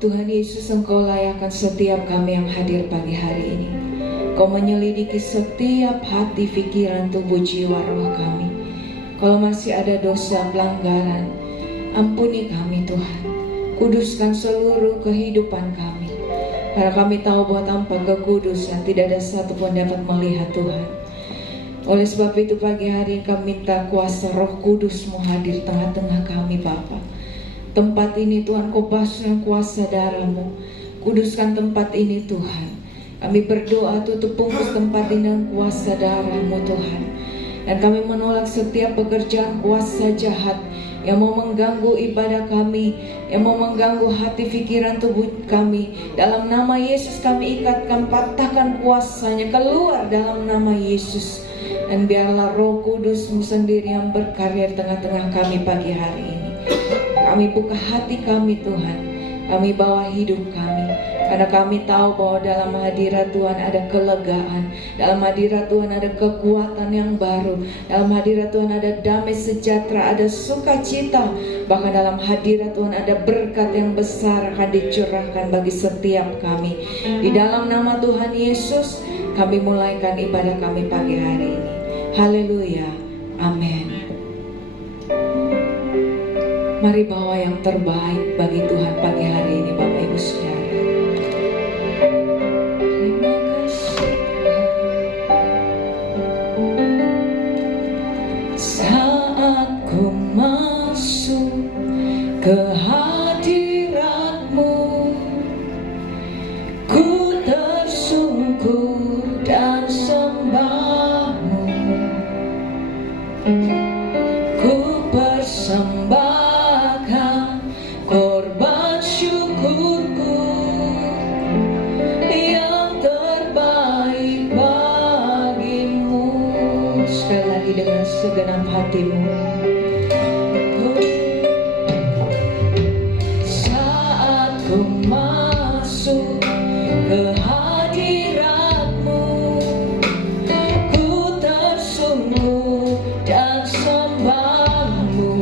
Tuhan Yesus, Engkau layakkan setiap kami yang hadir pagi hari ini. Kau menyelidiki setiap hati, pikiran, tubuh, jiwa, roh kami. Kalau masih ada dosa, pelanggaran, ampuni kami Tuhan. Kuduskan seluruh kehidupan kami. Karena kami tahu bahwa tanpa kekudusan tidak ada satupun dapat melihat Tuhan. Oleh sebab itu pagi hari kami minta kuasa Roh Kudus-Mu hadir tengah-tengah kami Bapa. Tempat ini Tuhan, Kau basuh dengan kuasa darah-Mu. Kuduskan tempat ini Tuhan. Kami berdoa tutup bungkus tempat ini dengan kuasa darah-Mu Tuhan. Dan kami menolak setiap pekerjaan kuasa jahat yang mau mengganggu ibadah kami, yang mau mengganggu hati, pikiran, tubuh kami. Dalam nama Yesus kami ikatkan, patahkan kuasanya, keluar dalam nama Yesus. Dan biarlah Roh Kudus-Mu sendiri yang berkarya di tengah-tengah kami pagi hari ini. Kami buka hati kami Tuhan, kami bawa hidup kami. Karena kami tahu bahwa dalam hadirat Tuhan ada kelegaan, dalam hadirat Tuhan ada kekuatan yang baru, dalam hadirat Tuhan ada damai sejahtera, ada sukacita. Bahkan dalam hadirat Tuhan ada berkat yang besar akan dicurahkan bagi setiap kami. Di dalam nama Tuhan Yesus kami mulaikan ibadah kami pagi hari ini. Haleluya, amin. Mari bawa yang terbaik bagi Tuhan pagi hari ini Bapak Ibu Saudara. Terima kasih Tuhan. Saat ku masuk ke hadirat-Mu, ku tersungkur dan sembah-Mu. Ku persembahkan korban syukurku yang terbaik bagimu. Sekali lagi dengan segenap hatimu. Saat ku masuk ke hadirat-Mu, ku tersungkur dan sembah-Mu.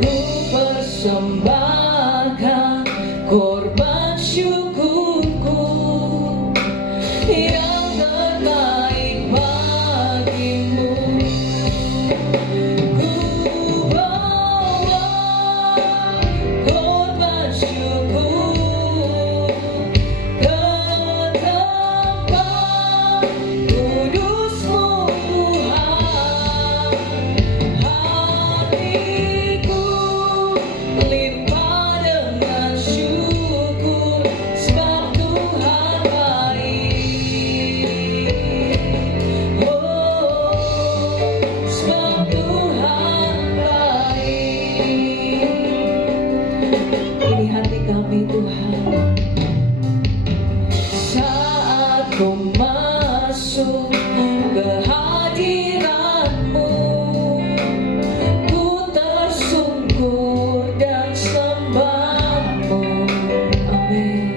Ku persembahkan korban syukurku yang terbaik bagimu. Ku bawa korban syukur ke tempat kudus-Mu Tuhan. Hatiku limpah dengan syukur, sebab Tuhan baik. Oh, sebab Tuhan baik. Ini hati kami Tuhan. Saat ku masuk ke hadirat-Mu, ku tersungkur dan sembah-Mu. Amin.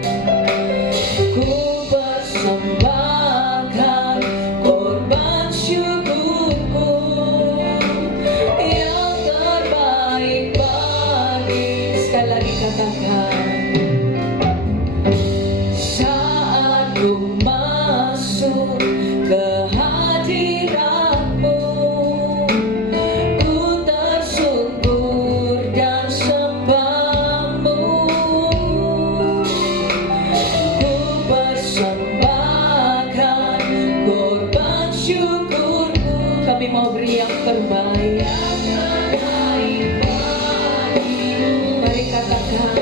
Ku persembahkan korban syukurku yang terbaik bagi. Sekali lagi katakan. Saat ku masuk ke hadirat-Mu, ku tersungkur dan sembah-Mu. Ku persembahkan korban syukurku. Kami mau beri yang terbaik. Mari katakan.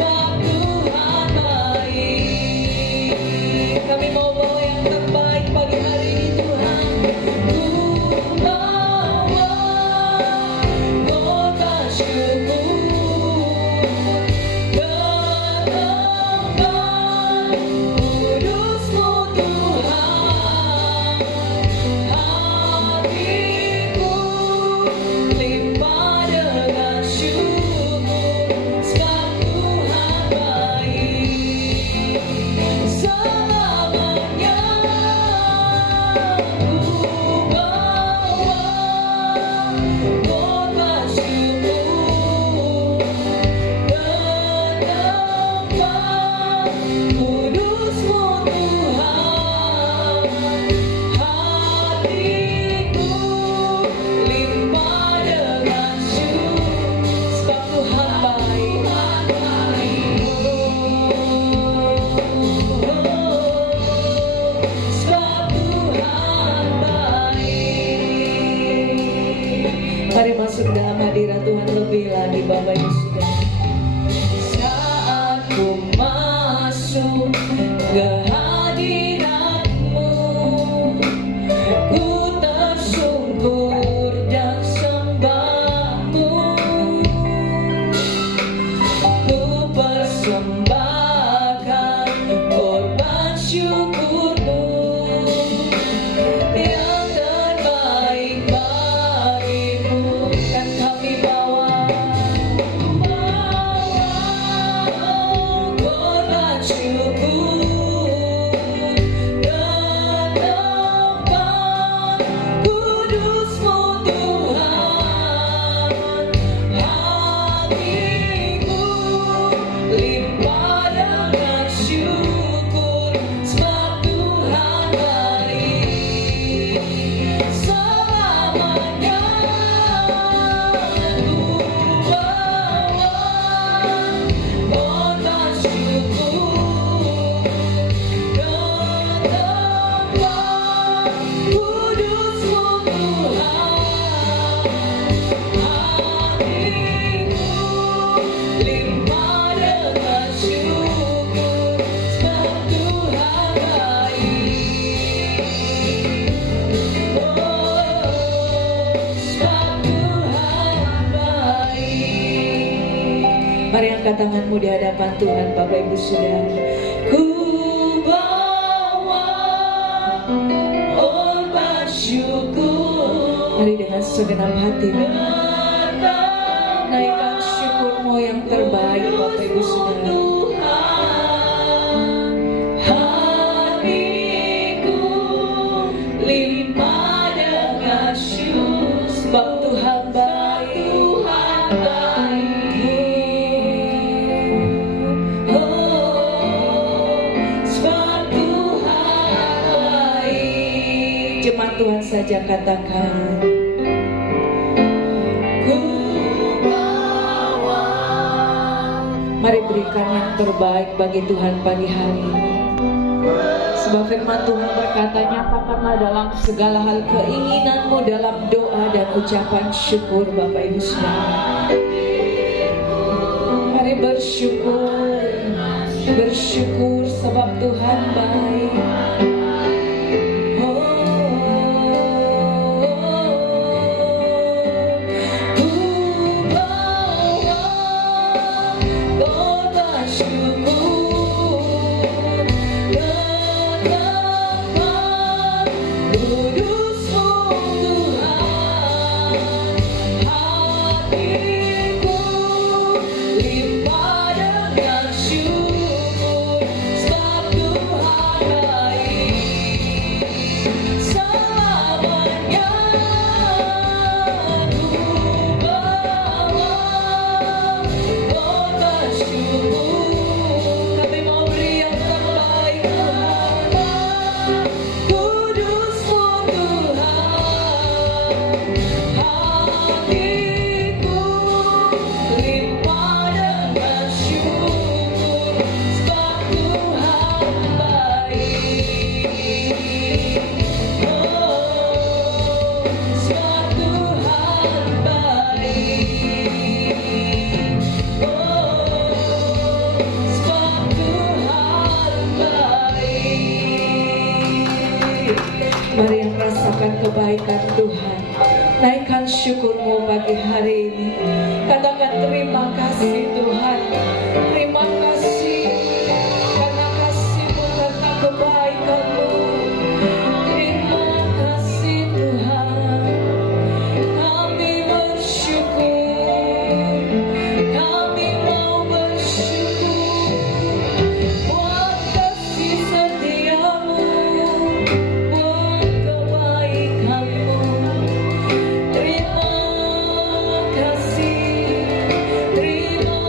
sebab Tuhan baik. Kami mau bawa yang terbaik pagi hari ini Tuhan. Ku bawa kota syukur ke tempat kudus-Mu Tuhan. Hatiku limpah dengan syukur sebab Tuhan baik. Selamanya ku bawa kota syukur ke tempat kudus-Mu Tuhan. Hatiku limpah dengan syukur sebab Tuhan baik. Sebab Tuhan baik. Mari masuk dalam hadirat Tuhan lebih lagi Bapak Ibu Saudara. Saat ku masuk ke hadirat-Mu, ku tersungkur dan sembah-Mu. Ku persembahkan korban syukur-Mu yang terbaik bagimu. Dan kami bawa korban syukur ke tempat kudus-Mu Tuhan. Hatiku limpah dengan syukur sebab Tuhan baik. Selamanya ku bawa kota syukur ke tempat kudus-Mu Tuhan. Hatiku limpah dengan syukur sebab Tuhan baik. Sebab Tuhan baik. Mari angkat tanganmu di hadapan Tuhan Bapak Ibu Saudara. Ku bawa korban syukur. Mari dengan segenap hati naikkan syukur-Mu yang terbaik Bapak Ibu Saudara. Hatiku limpah dengan syukur sebab Tuhan baik. Sebab Tuhan baik. Jemaat Tuhan saja katakan. Ku bawa. Mari berikan yang terbaik bagi Tuhan pagi hari ini. Sebab firman Tuhan berkata, nyatakanlah dalam segala hal keinginanmu dalam doa dan ucapan syukur Bapak Ibu Saudara. Mari bersyukur, bersyukur sebab Tuhan baik. Ku bawa kota syukur ke tempat kudus-Mu Tuhan. Hatiku limpah dengan syukur sebab Tuhan baik. Selamanya ku bawa kota syukur Mari yang rasakan kebaikan Tuhan, naikkan syukurmu pagi hari ini. Katakan terima kasih Tuhan, terima kasih karena kasih-Mu, karena kebaikan-Mu. Terima kasih Tuhan, kami bersyukur, kami mau bersyukur buat kasih setia-Mu, buat kebaikan-Mu. Terima kasih, terima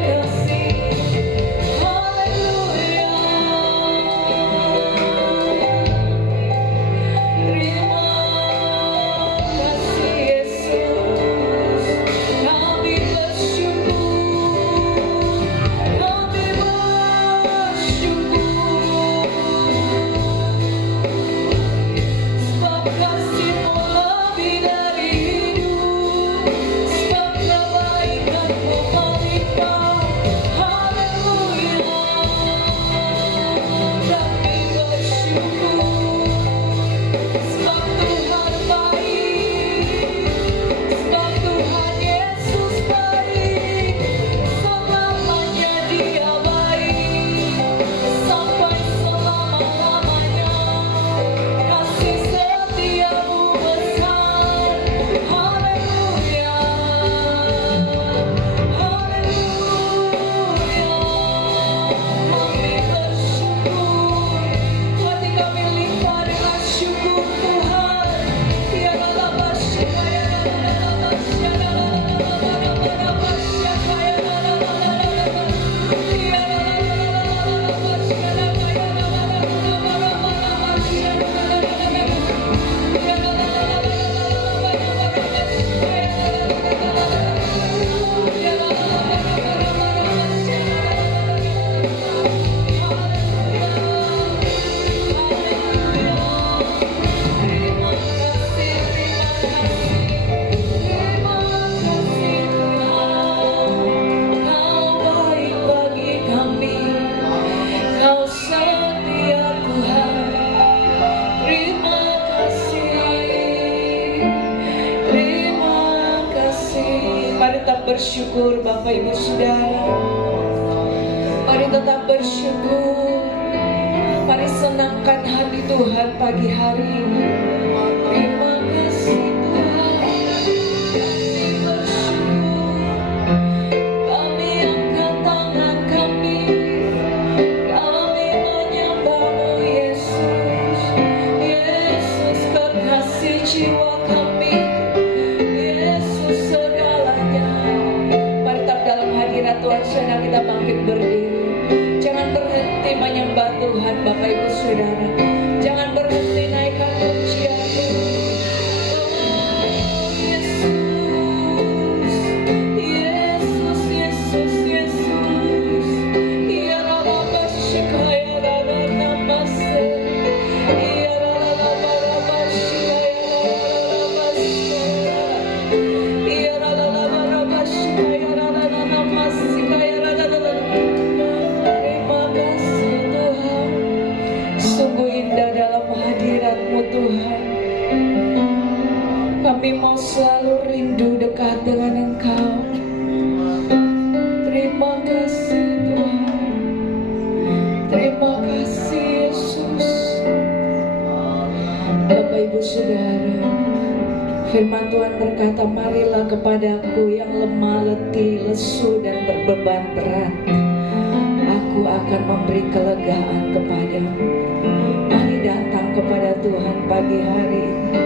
kasih, haleluya. Terima kasih Yesus, kami bersyukur, kami bersyukur. Sebab kasih-Mu lebih dari hidup, sebab kebaikan-Mu melimpah. Haleluya, kami bersyukur. Sebab Tuhan baik, sebab Tuhan Yesus baik, selamanya Dia baik, sampai selama-lamanya. Kasih setia-Mu besar, haleluya, haleluya. Kami bersyukur, hati kami limpah dengan syukur Tuhan. Ya Allah, basyakaya, bersyukur Bapak Ibu Saudara. Mari tetap bersyukur. Mari senangkan hati Tuhan pagi hari ini. Terima kasih Tuhan. Kami bersyukur. Kami angkat tangan kami. Kami menyembah-Mu Yesus. Yesus kekasih jiwa kami. Yesus segalanya. Mari tetap dalam hadirat Tuhan sedang kita bangkit berdiri. Jangan berhenti menyembah Tuhan Bapak Ibu Saudara. Jangan berhenti naikkan pujian. Yesus, Yesus, Yesus. Ya Rabba Shikaya Rabba Namase. Ya Rabba Shikaya Rabba Shikaya. Ya Rabba Shikaya Rabba Namase. Terima kasih Tuhan. Sungguh indah dalam hadirat-Mu Tuhan. Kami mau selalu rindu dekat dengan Engkau. Terima kasih Tuhan. Terima kasih Yesus. Bapak Ibu Saudara, firman Tuhan berkata, marilah kepadaku yang lemah, letih, lesu, dan berbeban berat. Aku akan memberi kelegaan kepadamu. Mari datang kepada Tuhan pagi hari ini.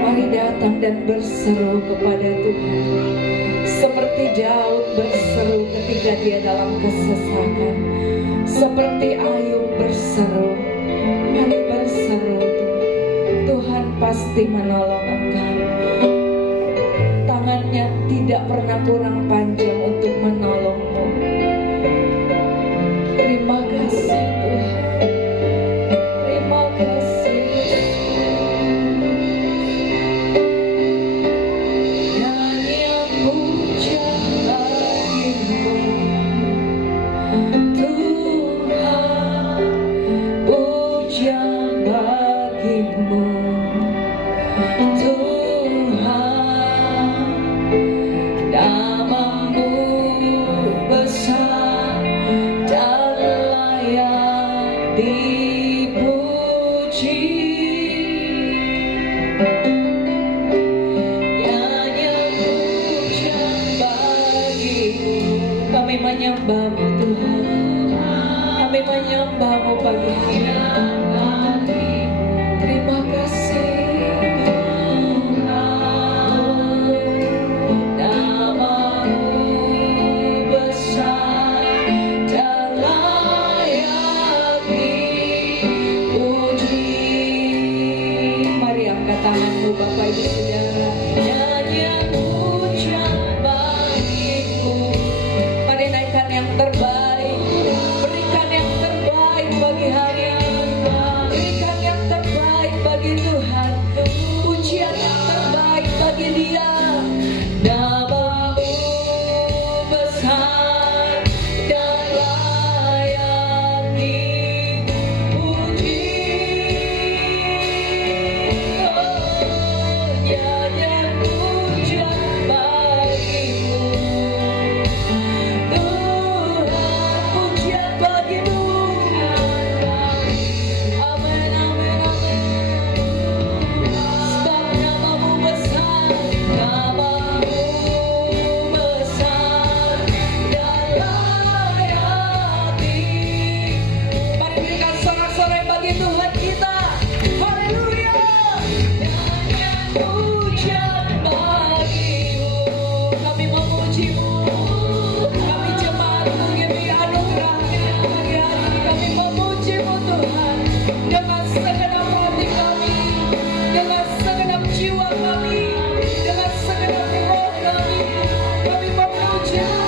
Mari datang dan berseru kepada Tuhan. Seperti Daud berseru ketika dia dalam kesesakan. Seperti Ayub berseru. Mari berseru. Tuhan pasti menolong engkau. Tangannya tidak pernah kurang panjang untuk menolongmu. Terima kasih Tuhan. Terima kasih. Nyanyian puja bagimu Tuhan, puja menyembah-Mu Tuhan. Kami menyembah-Mu pagi hari ini. Terima kasih. Bapak Ibu Saudara, nyanyian pujian bagimu. Mari naikkan yang terbaik, berikan yang terbaik bagi hari ini, berikan yang terbaik bagi Tuhan, pujian yang terbaik bagi Dia. Namamu besar dan layak dipuji. Nyanyian pujian bagimu, Tuhan, pujian bagimu. Amin, amin, amin. Sebab namamu besar, namamu besar dan layak di. Mari berikan sorak-sorai bagi Tuhan kita. Haleluya. Nyanyian pujian bagimu, kami memuji-Mu, kami jemaat-Mu gibi anugerah-Nya pagi hari ini. Kami memuji-Mu Tuhan dengan segenap hati kami, dengan segenap jiwa kami, dengan segenap roh kami. Kami memuji-Mu.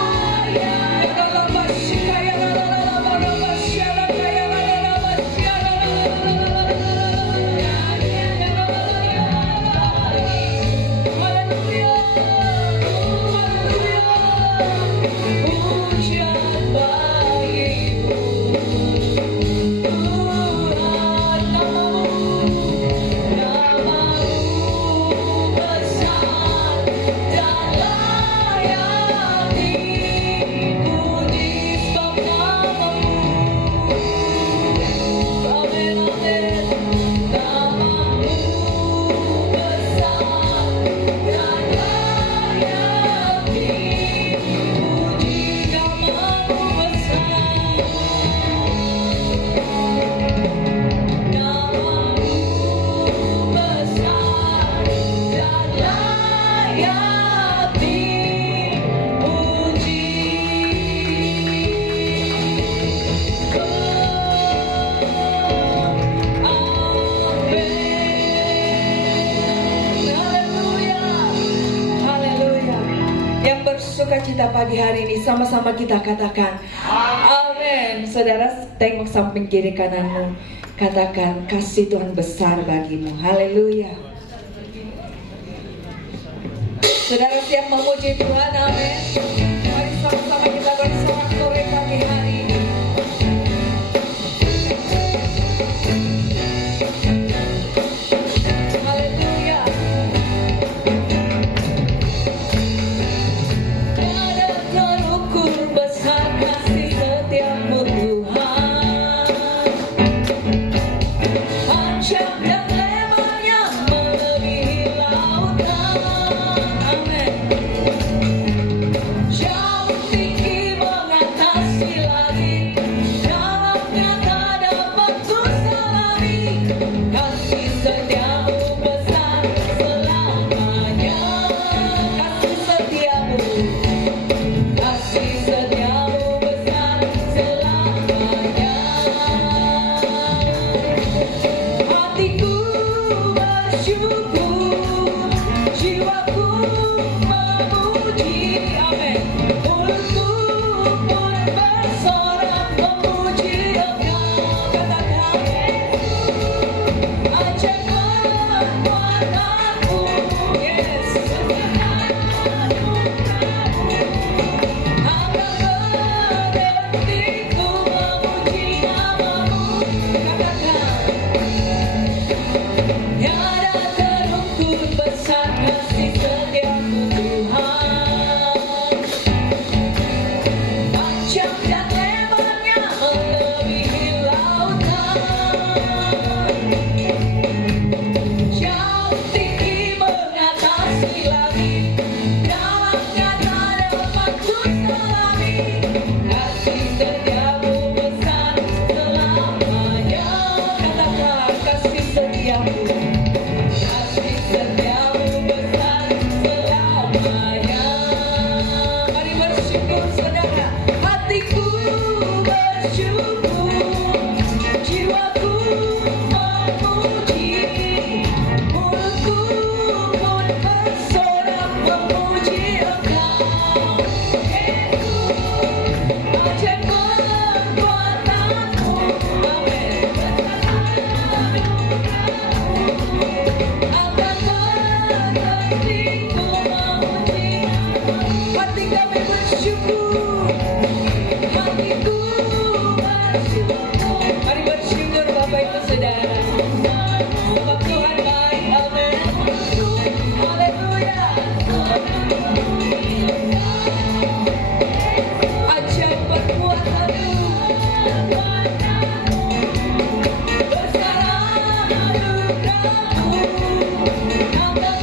Sukacita pagi hari ini sama-sama kita katakan amin. Saudara, tengok samping kiri kananmu, katakan kasih Tuhan besar bagimu. Haleluya. Saudara siap memuji Tuhan, amin. Mari sama-sama kita bersorak-sorai pagi hari ini. saudara. Hatiku bersyukur, jiwaku memuji, mulutku pun bersorak memuji Engkau. Ajaib kekuatanmu, amin. Akan berhentiku memuji. Hati kami bersyukur, hatiku bersyukur. Mari bersyukur Bapak Ibu Saudara, sebab Tuhan baik, amin. Haleluya. Ajaib perbuatanmu, besar anugerahmu, akan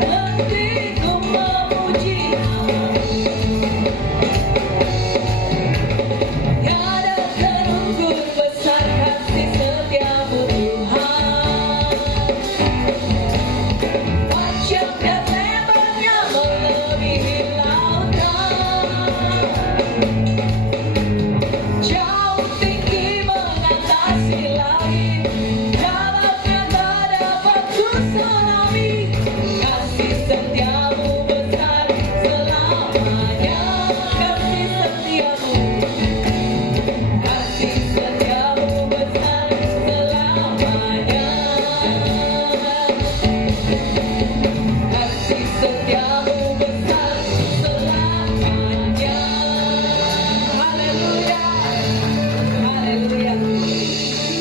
berhentiku memuji. Tiada terukur besar kasih setiamu Tuhan. Panjang dan lebarnya melebihi lautan, jauh tinggi mengatasi langit, dalamnya tak dapat kuselami. Kasih setiamu besar selamanya, kasih setiamu, kasih setiamu besar selamanya, kasih setiamu besar selamanya. Haleluya, haleluya.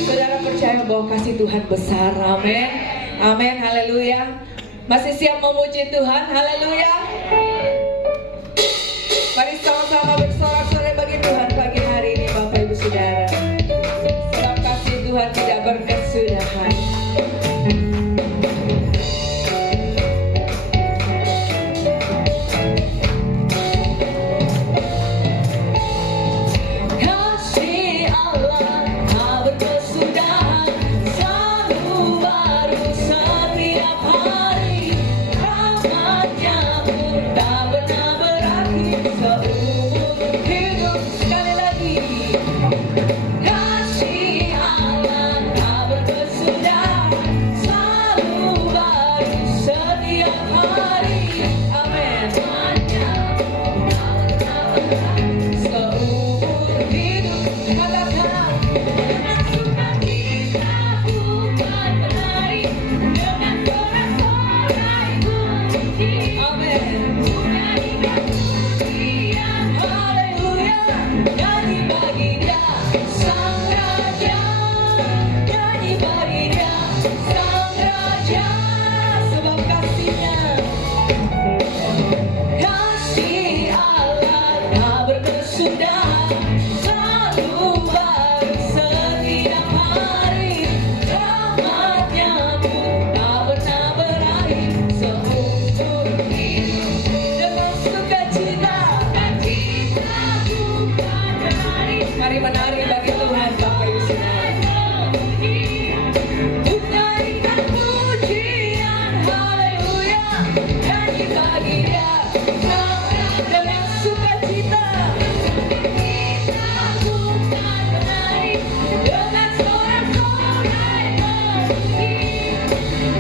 Saudara percaya bahwa kasih Tuhan besar, amin, amin, haleluya. Masih siap memuji Tuhan, haleluya. Mari sama-sama bersorak-sorai bagi Tuhan pagi hari ini Bapak Ibu Saudara, sebab kasih Tuhan tidak berkesudahan. Kasih Allah tak berkesudahan, selalu baru setiap hari. Rahmatnya pun tak pernah berakhir seumur hidup. Sekali lagi, kasih Allah tak berkesudahan, selalu baru setiap hari. Amin. Seumur hidup, katakan dengan sukacita bukan menari, dengan sorak-sorai memuji. Amin. Nyanyikan pujian, haleluya. Nyanyi bagi Dia Sang Raja, nyanyi bagi Dia Sang Raja, sebab kasih-Nya. Kasih Allah tak berkesudahan, selalu baru setiap hari. Rahmatnya pun tak pernah berakhir seumur hidup. Dengan sukacita, bukan menari. Mari menari bagi Tuhan Bapak Ibu Saudara. Nyanyikan pujian, haleluya. Nyanyi bagi Dia dengan sukacita, bukan menari, dengan sorak-sorai memuji.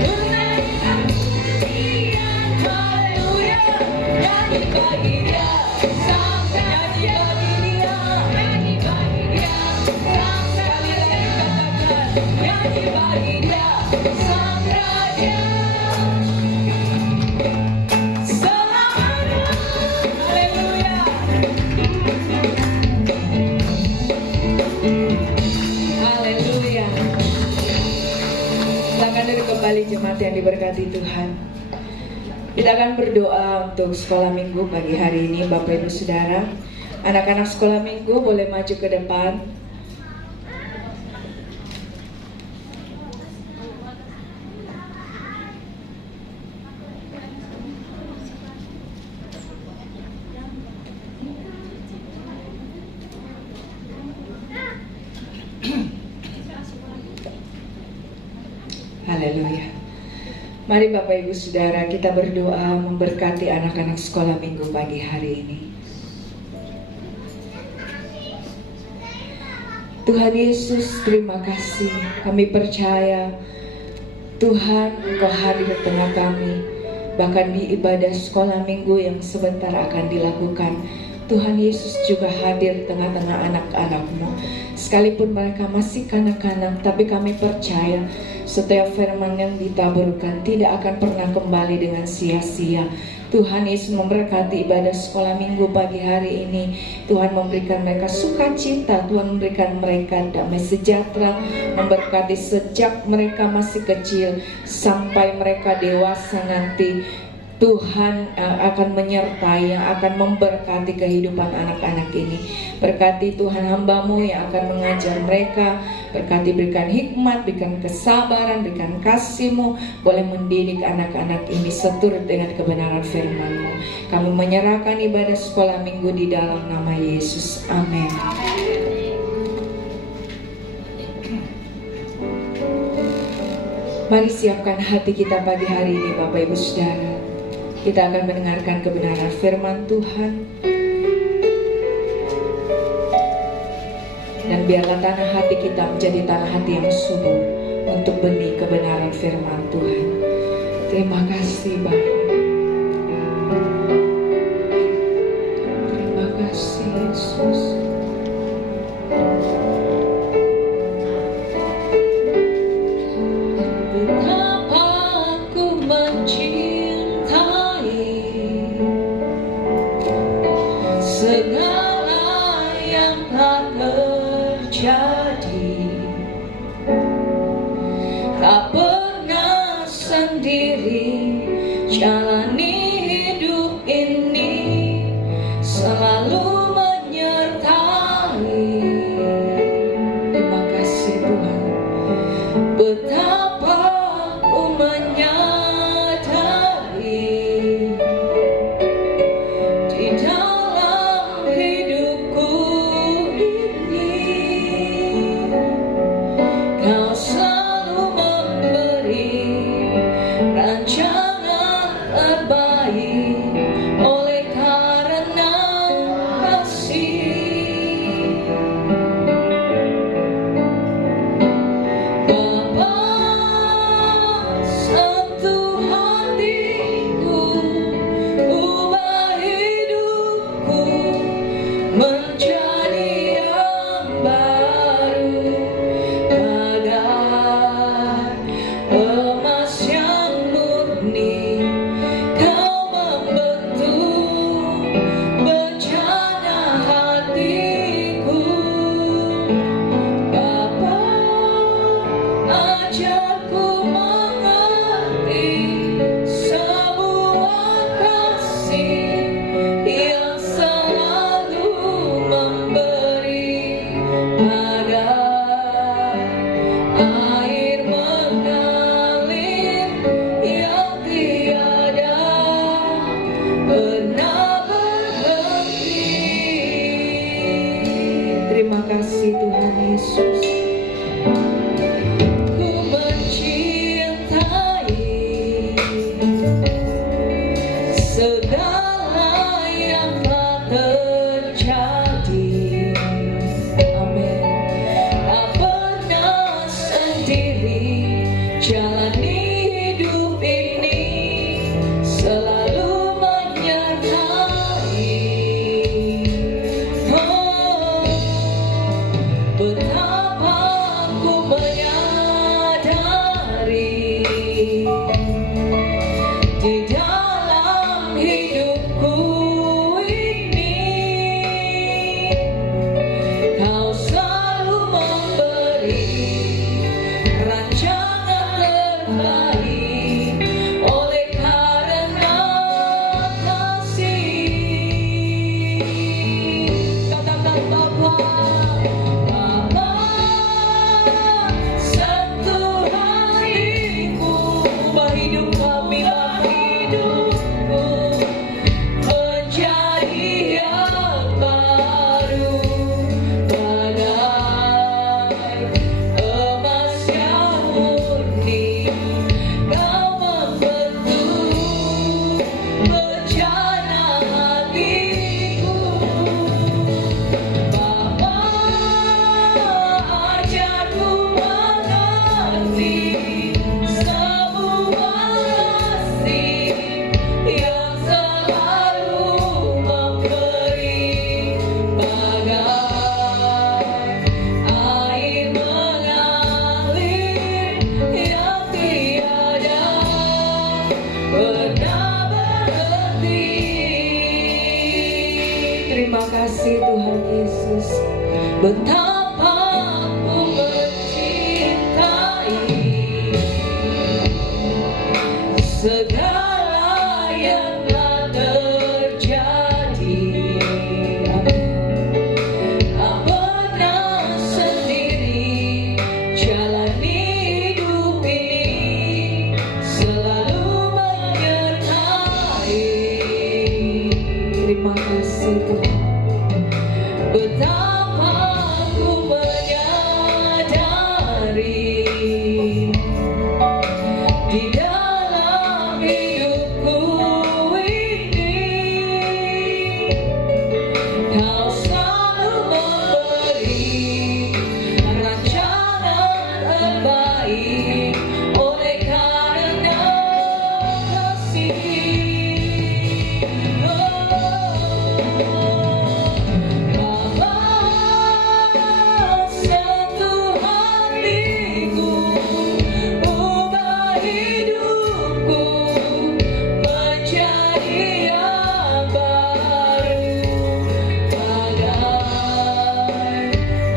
Nyanyikan pujian, haleluya. Nyanyi bagi Dia Sang, nyanyi bagi Dia, nyanyi bagi Dia Sang. Sekali lagi katakan, nyanyi bagi Dia Sang Raja selamanya. Haleluya, haleluya. Silakan duduk kembali jemaat yang diberkati Tuhan. Kita akan berdoa untuk sekolah minggu pagi hari ini Bapak Ibu Saudara. Anak-anak sekolah minggu boleh maju ke depan. Haleluya. Mari Bapak Ibu Saudara kita berdoa memberkati anak-anak sekolah minggu pagi hari ini. Tuhan Yesus, terima kasih. Kami percaya Tuhan, Engkau hadir di tengah kami. Bahkan di ibadah sekolah minggu yang sebentar akan dilakukan, Tuhan Yesus juga hadir di tengah-tengah anak-anak-Mu. Sekalipun mereka masih kanak-kanak, tapi kami percaya setiap firman yang ditaburkan tidak akan pernah kembali dengan sia-sia. Tuhan Yesus memberkati ibadah sekolah minggu pagi hari ini. Tuhan memberikan mereka sukacita, Tuhan memberikan mereka damai sejahtera, memberkati sejak mereka masih kecil sampai mereka dewasa nanti. Tuhan akan menyertai, yang akan memberkati kehidupan anak-anak ini. Berkati Tuhan hamba-Mu yang akan mengajar mereka. Berkati, berikan hikmat, berikan kesabaran, berikan kasih-Mu, boleh mendidik anak-anak ini seturut dengan kebenaran firman-Mu. Kami menyerahkan ibadah sekolah minggu di dalam nama Yesus. Amin. Mari siapkan hati kita pagi hari ini, Bapak Ibu Saudara. Kita akan mendengarkan kebenaran firman Tuhan. Dan biarlah tanah hati kita menjadi tanah hati yang subur untuk benih kebenaran firman Tuhan. Terima kasih Bapak. Terima kasih Yesus. Yesus. Betapa ku mencintai segala yang telah terjadi. Tak pernah sendiri jalani hidup ini, selalu menyertai. Terima kasih Tuhan. Betapa ku menyadari di dalam hidupku ini Kau selalu memberi rancangan terbaik oleh karena kasih. Sentuh hatiku, ubah hidupku menjadi yang baru, bagai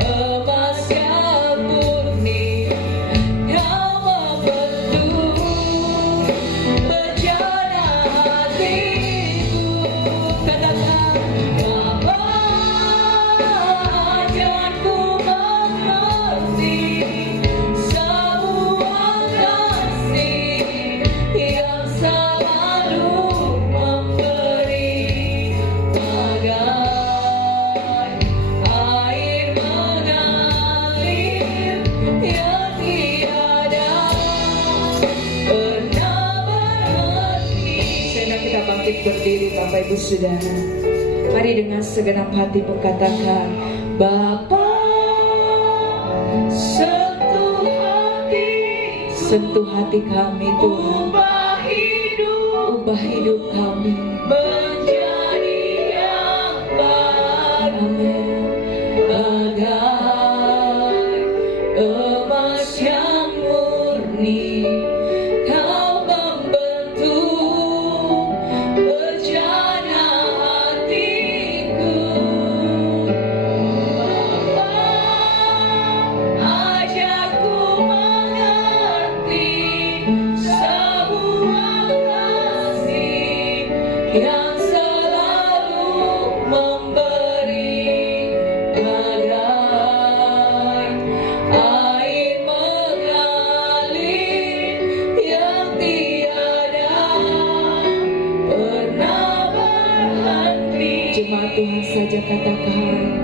emas yang murni. Kau membentuk bejana hatiku. Katakan, Bapa, ajarku mengerti semua kasih yang selalu memberi, bagai air mengalir yang tiada pernah berhenti. Sehingga kita bangkit berdiri Bapak Ibu Saudara. Mari dengan segenap hati berkatakan, Bapa, sentuh hati kami Tuhan, ubah hidup kami menjadi yang baru. Amin. Bagai emas yang murni, Kau membentuk bejana hatiku. Bapa, ajarku mengerti semua kasih yang selalu memberi, bagai air mengalir yang tiada pernah berhenti. Jemaat Tuhan saja katakan,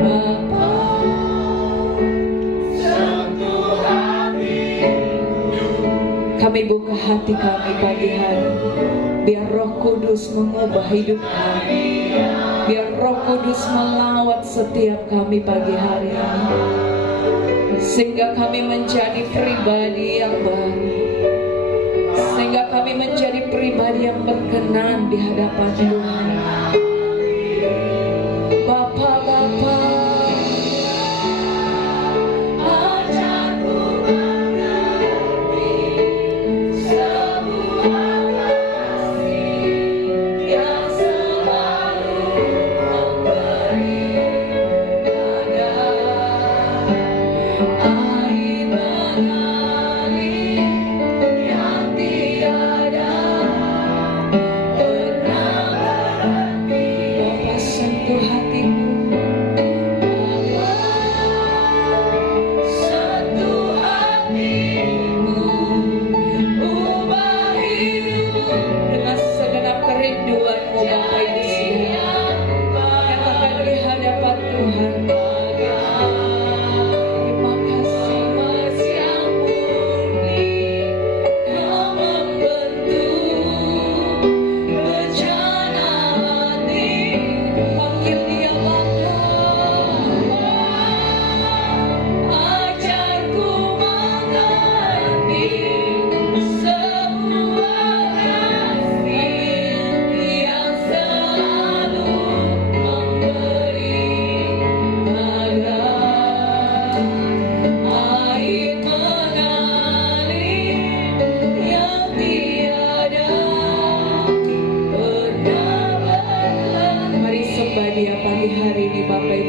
Bapa, kami buka hati kami pagi hari. Biar Roh Kudus mengubah hidup kami. Biar Roh Kudus melawat setiap kami pagi hari ini, sehingga kami menjadi pribadi yang baru, sehingga kami menjadi pribadi yang berkenan di hadapan Tuhan. Bapa, ajarku mengerti semua kasih yang selalu memberi, bagai air mengalir yang tiada pernah berhenti.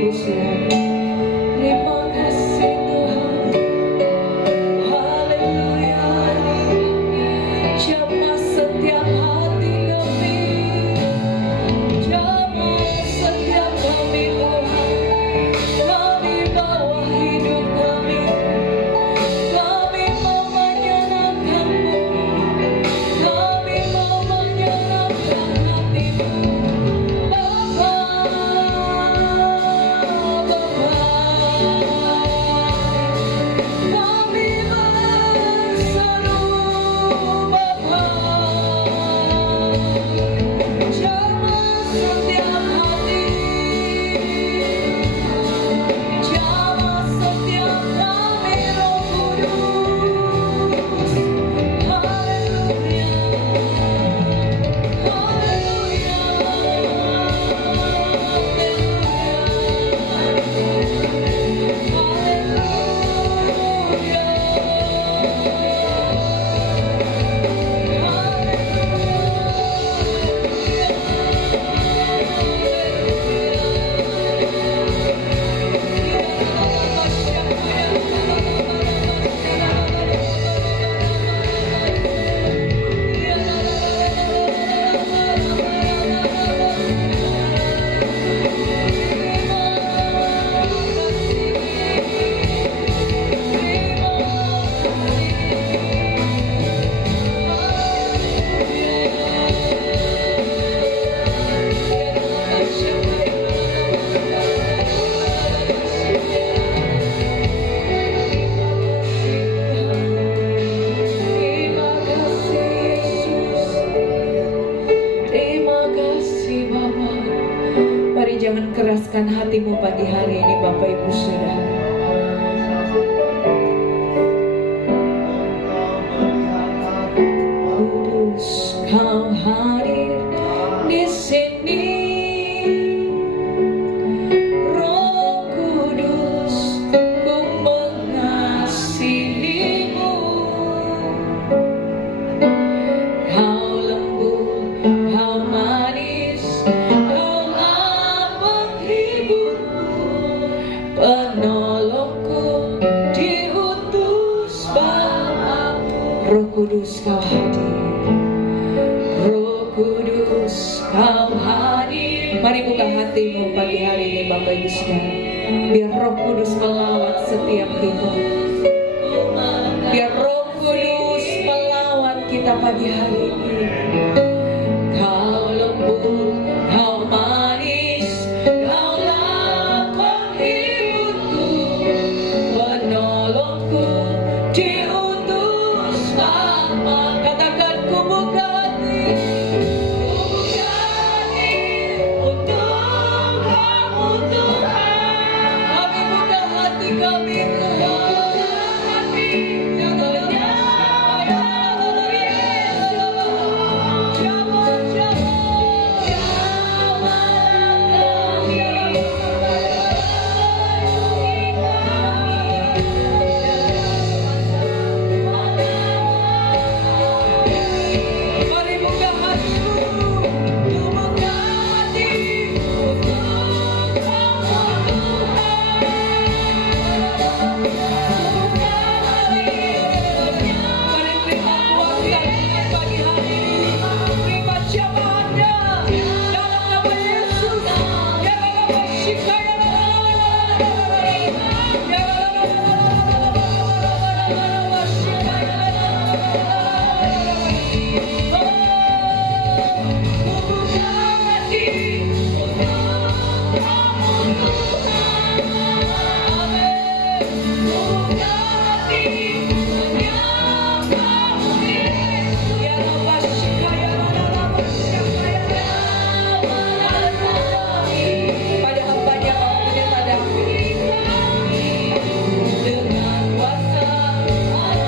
Ibu Saudara. Terima kasih Tuhan. Haleluya. Jamah setiap hati kami, jamah setiap kami Tuhan. Kami bawa hidup kami mau menyenangkan-Mu, kami mau menyenangkan hati-Mu. Bapa, kami berseru Bapa, jamah setiap hati, jamah setiap kami Roh Kudus. Haleluya, haleluya, terima kasih Yesus, terima kasih Bapa. Mari jangan keraskan hatimu pagi hari ini Bapak Ibu Saudara. Kudus Kau hadir di sini, Roh Kudus, ku mengasihi-Mu. Kau lembut, Kau manis, Kaulah penghiburku, penolongku, diutus Bapa. Roh Kudus Kau hadir, Roh Kudus Kau hadir. Mari buka hatimu pagi hari ini Bapak Ibu Saudara. Biar Roh Kudus melawat setiap kita. Biar Roh Kudus melawat kita pagi hari ini. Kau lembut, Kau manis, Kaulah penghiburku, penolongku, diutus Bapa. Katakan ku buka hati untuk Kamu Tuhan. Kami buka hati kami Tuhan. Mari buka hatimu, buka hati untuk Kamu Tuhan. Buka hati, mari terima kuasa pagi hari ini. Terima jamaahnya dalam nama Yesus. Pada hambanya Kau menyatakan dengan kuasa Tuhan.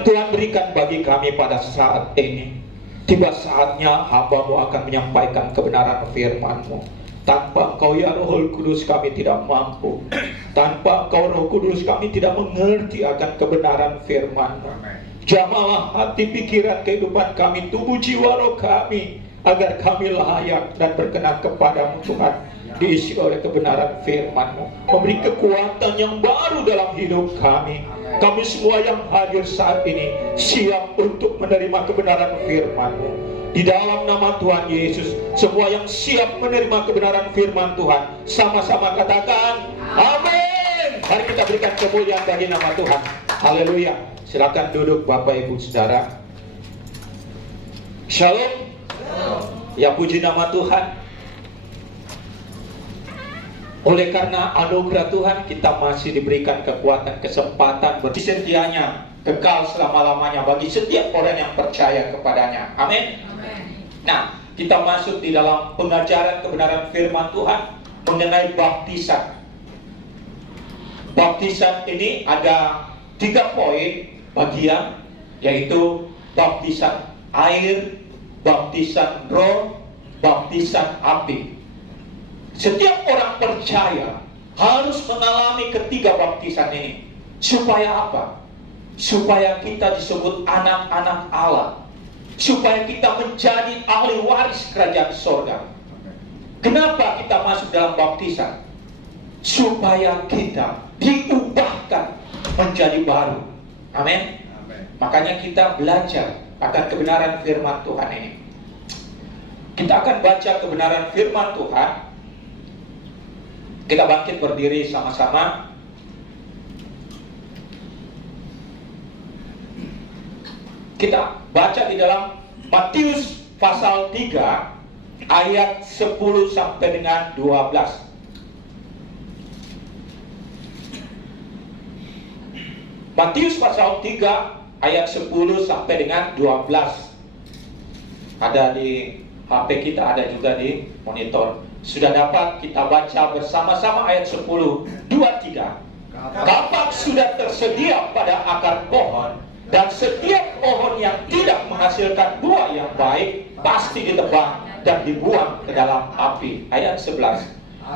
yang Tuhan berikan bagi kami pada saat ini. Tiba saatnya hamba-Mu akan menyampaikan kebenaran firman-Mu. Tanpa Engkau ya Roh Kudus kami tidak mampu. Tanpa Engkau Roh Kudus kami tidak mengerti akan kebenaran firman-Mu. Jamahlah hati, pikiran, kehidupan kami, tubuh, jiwa, roh kami, agar kami layak dan berkenan kepadamu Tuhan. Diisi oleh kebenaran firman-Mu, memberi kekuatan yang baru dalam hidup kami. Kami semua yang hadir saat ini siap untuk menerima kebenaran firman-Mu. Di dalam nama Tuhan Yesus, semua yang siap menerima kebenaran firman Tuhan, sama-sama katakan amin. Mari kita berikan kemuliaan bagi nama Tuhan. Haleluya. Silakan duduk Bapak Ibu Saudara. Shalom. Ya, puji nama Tuhan. Oleh karena anugerah Tuhan, kita masih diberikan kekuatan, kesempatan bersetianya kekal selama-lamanya bagi setiap orang yang percaya kepadanya. Amin. Nah, kita masuk di dalam pengajaran kebenaran firman Tuhan mengenai baptisan. Baptisan ini ada 3 poin bagian, yaitu baptisan air, baptisan roh, baptisan api. Setiap orang percaya harus mengalami ketiga baptisan ini. Supaya apa? Supaya kita disebut anak-anak Allah. Supaya kita menjadi ahli waris kerajaan surga. Kenapa kita masuk dalam baptisan? Supaya kita diubahkan menjadi baru. Amin. Makanya kita belajar akan kebenaran firman Tuhan ini. Kita akan baca kebenaran firman Tuhan. Kita bangkit berdiri sama-sama. Kita baca di dalam Matius pasal 3 ayat 10 sampai dengan 12. Matius pasal 3 ayat 10 sampai dengan 12. Ada di HP kita, ada juga di monitor. Sudah dapat kita baca bersama-sama ayat 10. 2, 3. Kapak sudah tersedia pada akar pohon, dan setiap pohon yang tidak menghasilkan buah yang baik pasti ditebang dan dibuang ke dalam api. Ayat 11.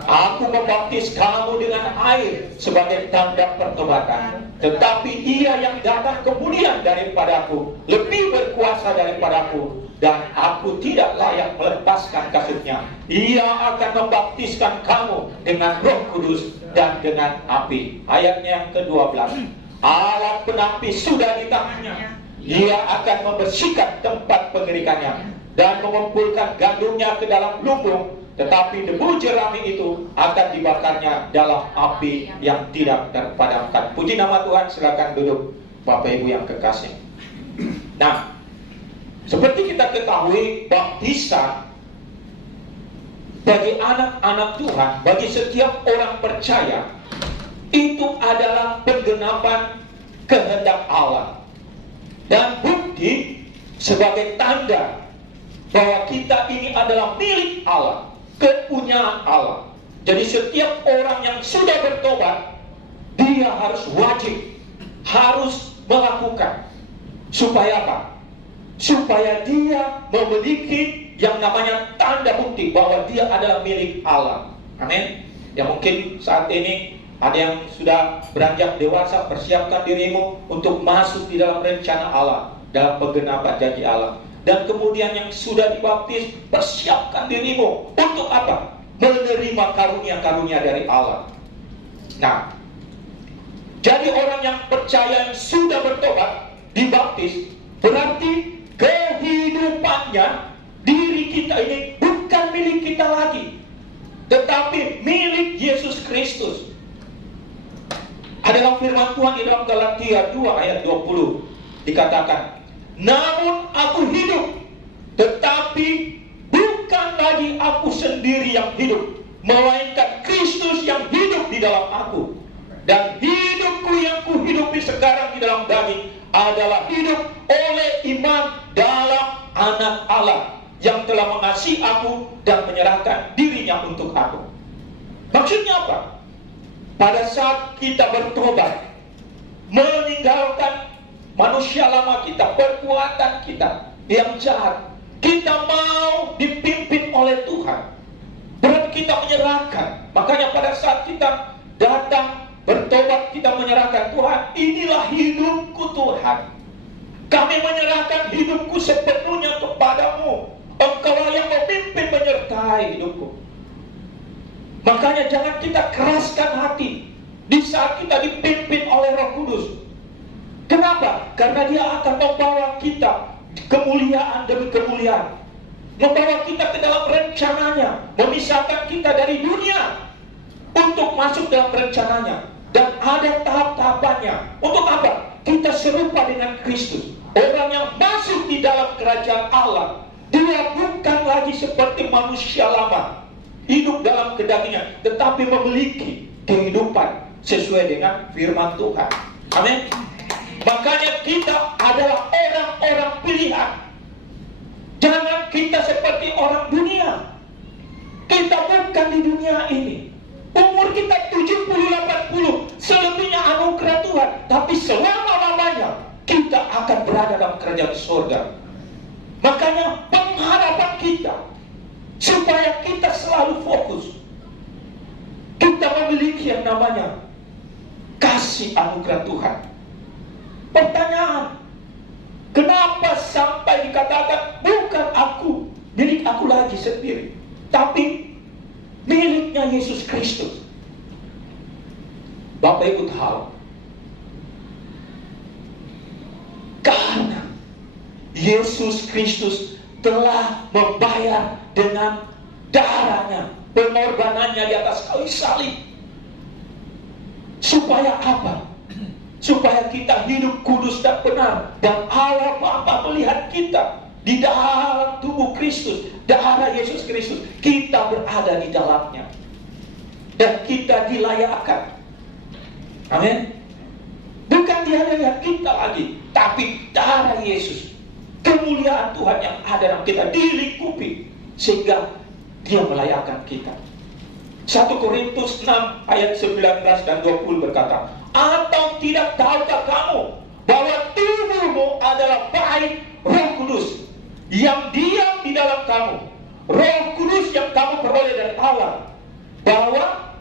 Aku membaptis kamu dengan air sebagai tanda pertobatan, tetapi Dia yang datang kemudian daripadaku lebih berkuasa daripadaku, dan aku tidak layak melepaskan kasutnya. Ia akan membaptiskan kamu dengan Roh Kudus dan dengan api. Ayatnya yang ke-12. Alat penapis sudah di tangannya. Ia akan membersihkan tempat pengerikannya dan mengumpulkan gandumnya ke dalam lumbung. Tetapi debu jerami itu akan dibakarnya dalam api yang tidak terpadamkan. Puji nama Tuhan. Silakan duduk Bapak Ibu yang kekasih. Nah, seperti kita ketahui, baptisan bagi anak-anak Tuhan, bagi setiap orang percaya, itu adalah penggenapan kehendak Allah dan bukti sebagai tanda bahwa kita ini adalah milik Allah, kepunyaan Allah. Jadi setiap orang yang sudah bertobat, dia harus wajib, harus melakukan. Supaya apa? Supaya dia memiliki yang namanya tanda bukti bahwa dia adalah milik Allah. Amin. Ya, mungkin saat ini ada yang sudah beranjak dewasa, persiapkan dirimu untuk masuk di dalam rencana Allah, dalam penggenapan janji Allah. Dan kemudian yang sudah dibaptis, persiapkan dirimu untuk apa? Menerima karunia-karunia dari Allah. Nah, jadi orang yang percaya yang sudah bertobat, dibaptis, berarti kehidupannya, diri kita ini bukan milik kita lagi, tetapi milik Yesus Kristus. Adalah firman Tuhan di dalam Galatia 2 ayat 20. Dikatakan, namun aku hidup, tetapi bukan lagi aku sendiri yang hidup, melainkan Kristus yang hidup di dalam aku. Dan hidupku yang kuhidupi sekarang di dalam daging adalah hidup oleh iman dalam Anak Allah yang telah mengasihi aku dan menyerahkan dirinya untuk aku. Maksudnya apa? Pada saat kita bertobat, meninggalkan manusia lama kita, perbuatan kita yang jahat. Kita mau dipimpin oleh Tuhan. Berarti kita menyerahkan. Makanya pada saat kita datang bertobat, kita menyerahkan, Tuhan, inilah hidupku Tuhan. Kami menyerahkan hidupku sepenuhnya kepadamu. Engkau yang memimpin menyertai hidupku. Makanya jangan kita keraskan hati di saat kita dipimpin oleh Roh Kudus. Kenapa? Karena Dia akan membawa kita kemuliaan demi kemuliaan, membawa kita ke dalam rencananya, memisahkan kita dari dunia untuk masuk dalam rencananya. Dan ada tahap-tahapannya. Untuk apa? Kita serupa dengan Kristus. Orang yang masuk di dalam kerajaan Allah, dia bukan lagi seperti manusia lama, hidup dalam kedagingan, tetapi memiliki kehidupan sesuai dengan firman Tuhan. Amin. Makanya kita adalah orang-orang pilihan. Jangan kita seperti orang dunia. Kita bukan di dunia ini. Umur kita 70-80, selebihnya anugerah Tuhan. Tapi selama-lamanya kita akan berada dalam kerajaan surga. Makanya pengharapan kita, supaya kita selalu fokus, kita memiliki yang namanya kasih anugerah Tuhan. Pertanyaan, kenapa sampai dikatakan bukan aku, milik aku lagi sendiri, tapi miliknya Yesus Kristus? Bapak Ibu tahu, karena Yesus Kristus telah membayar dengan darahnya, pengorbanannya di atas kayu salib. Supaya apa? Supaya kita hidup kudus dan benar. Dan Allah Bapa melihat kita di dalam tubuh Kristus, darah Yesus Kristus. Kita berada di dalamnya. Dan kita dilayakkan. Amin. Bukan dia lihat kita lagi, tapi darah Yesus, kemuliaan Tuhan yang ada dalam kita dilingkupi, sehingga Dia melayakkan kita. 1 Korintus 6 ayat 19 dan 20 berkata, atau tidak tahukah kamu bahwa tubuhmu adalah bait Roh Kudus yang diam di dalam kamu, Roh Kudus yang kamu peroleh dari Allah, bahwa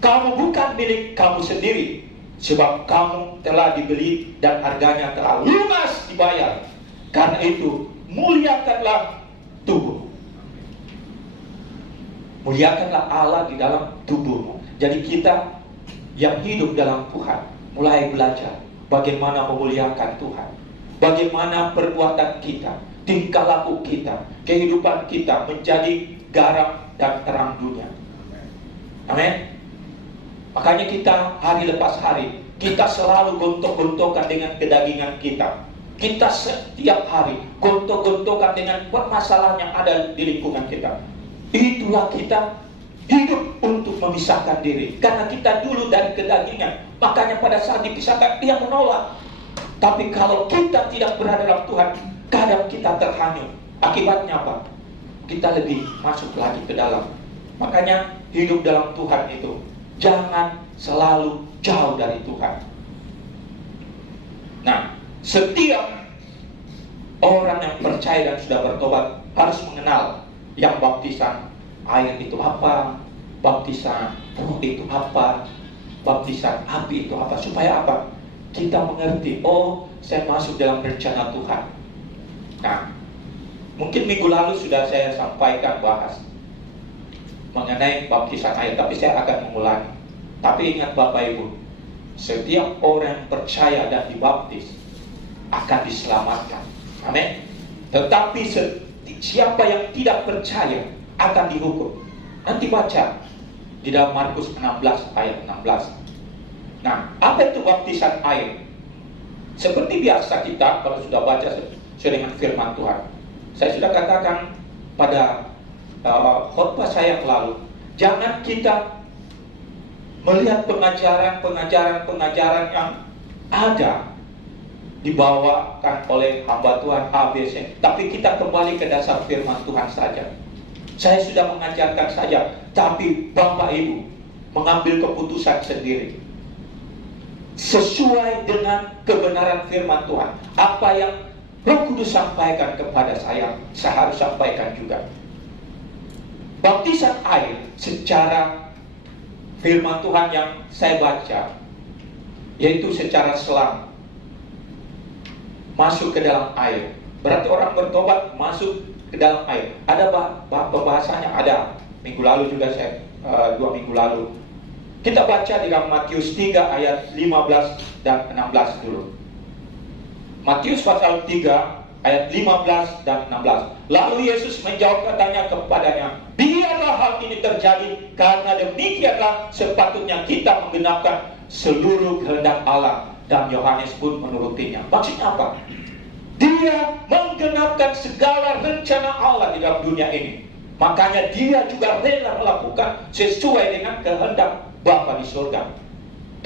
kamu bukan milik kamu sendiri, sebab kamu telah dibeli dan harganya telah lunas dibayar. Karena itu muliakanlah tubuh. Muliakanlah Allah di dalam tubuhmu. Jadi kita yang hidup dalam Tuhan mulai belajar bagaimana memuliakan Tuhan, bagaimana perbuatan kita, tingkah laku kita, kehidupan kita menjadi garam dan terang dunia. Amin. Makanya kita hari lepas hari, kita selalu gontok-gontokan dengan kedagingan kita. Kita setiap hari gontok-gontokan dengan permasalahan yang ada di lingkungan kita. Itulah kita hidup untuk memisahkan diri. Karena kita dulu dari kedagingan, makanya pada saat dipisahkan dia menolak. Tapi kalau kita tidak berada dalam Tuhan, kadang kita terhanyut. Akibatnya apa? Kita lebih masuk lagi ke dalam. Makanya hidup dalam Tuhan itu jangan selalu jauh dari Tuhan. Nah, setiap orang yang percaya dan sudah bertobat harus mengenal yang baptisan air itu apa, baptisan roh itu apa, baptisan api itu apa. Supaya apa? Kita mengerti, oh saya masuk dalam rencana Tuhan. Nah, mungkin minggu lalu sudah saya sampaikan bahas mengenai baptisan air, tapi saya akan mengulangi. Tapi ingat Bapak Ibu, setiap orang yang percaya dan dibaptis akan diselamatkan. Amin. Tetapi siapa yang tidak percaya akan dihukum. Nanti baca di dalam Markus 16 ayat 16. Nah, apa itu baptisan air? Seperti biasa kita kalau sudah baca sesuai dengan firman Tuhan. Saya sudah katakan pada khotbah saya yang lalu, jangan kita melihat pengajaran yang ada dibawakan oleh hamba Tuhan ABC, tapi kita kembali ke dasar firman Tuhan saja. Saya sudah mengajarkan saja, tapi Bapak Ibu mengambil keputusan sendiri. sesuai dengan kebenaran firman Tuhan. Apa yang Roh Kudus sampaikan kepada saya harus sampaikan juga. Baptisan air secara firman Tuhan yang saya baca, yaitu secara selang, masuk ke dalam air. Berarti orang bertobat masuk ke dalam air. Ada pembahasannya, ada minggu lalu juga saya 2 minggu lalu. Kita baca di dalam Matius 3 ayat 15 dan 16 dulu. Matius pasal 3 ayat 15 dan 16. Lalu Yesus menjawab katanya kepadanya, biarlah hal ini terjadi, karena demikianlah sepatutnya kita menggenapkan seluruh kehendak Allah. Dan Yohanes pun menurutinya. Maksudnya apa? Dia menggenapkan segala rencana Allah di dalam dunia ini. Makanya dia juga rela melakukan sesuai dengan kehendak Bapa di surga.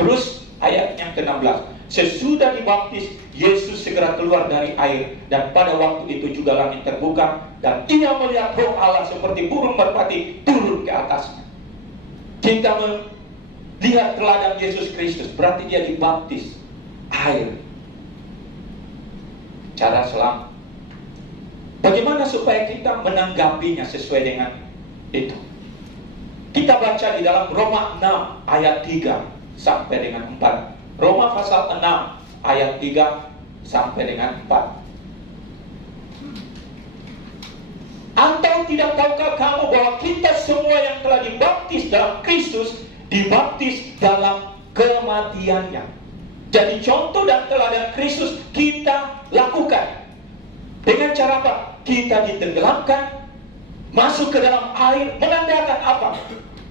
Terus ayat yang ke-16. Sesudah dibaptis, Yesus segera keluar dari air, dan pada waktu itu juga langit terbuka, dan ia melihat Roh Allah seperti burung merpati turun ke atasnya. Kita melihat teladan Yesus Kristus, berarti dia dibaptis air. Cara selang. Bagaimana supaya kita menanggapinya sesuai dengan itu? Kita baca di dalam Roma 6 ayat 3 sampai dengan 4. Roma pasal 6 ayat 3 sampai dengan 4. Atau tidak tahukah kamu bahwa kita semua yang telah dibaptis dalam Kristus dibaptis dalam kematiannya? Jadi contoh dan teladan Kristus kita lakukan. Dengan cara apa? Kita ditenggelamkan, masuk ke dalam air, menandakan apa?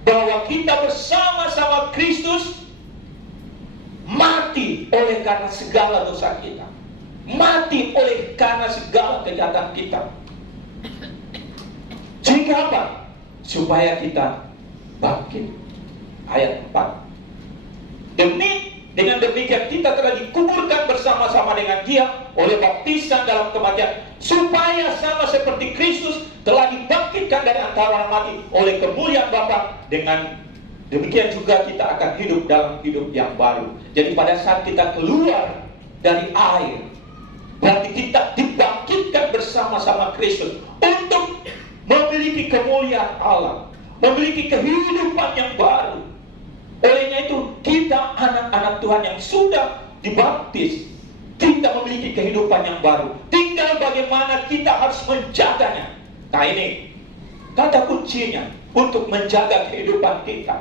Bahwa kita bersama-sama Kristus mati oleh karena segala dosa kita, mati oleh karena segala kejahatan kita. Sehingga apa? Supaya kita bangkit. Ayat 4. Dengan demikian kita telah dikuburkan bersama-sama dengan Dia oleh baptisan dalam kematian, supaya sama seperti Kristus telah dibangkitkan dari antara orang mati oleh kemuliaan Bapa. Dengan demikian juga kita akan hidup dalam hidup yang baru. Jadi pada saat kita keluar dari air, berarti kita dibangkitkan bersama-sama Kristus untuk memiliki kemuliaan Allah, memiliki kehidupan yang baru. Olehnya itu kita anak-anak Tuhan yang sudah dibaptis, kita memiliki kehidupan yang baru. Tinggal bagaimana kita harus menjaganya. Nah ini kata kuncinya untuk menjaga kehidupan kita.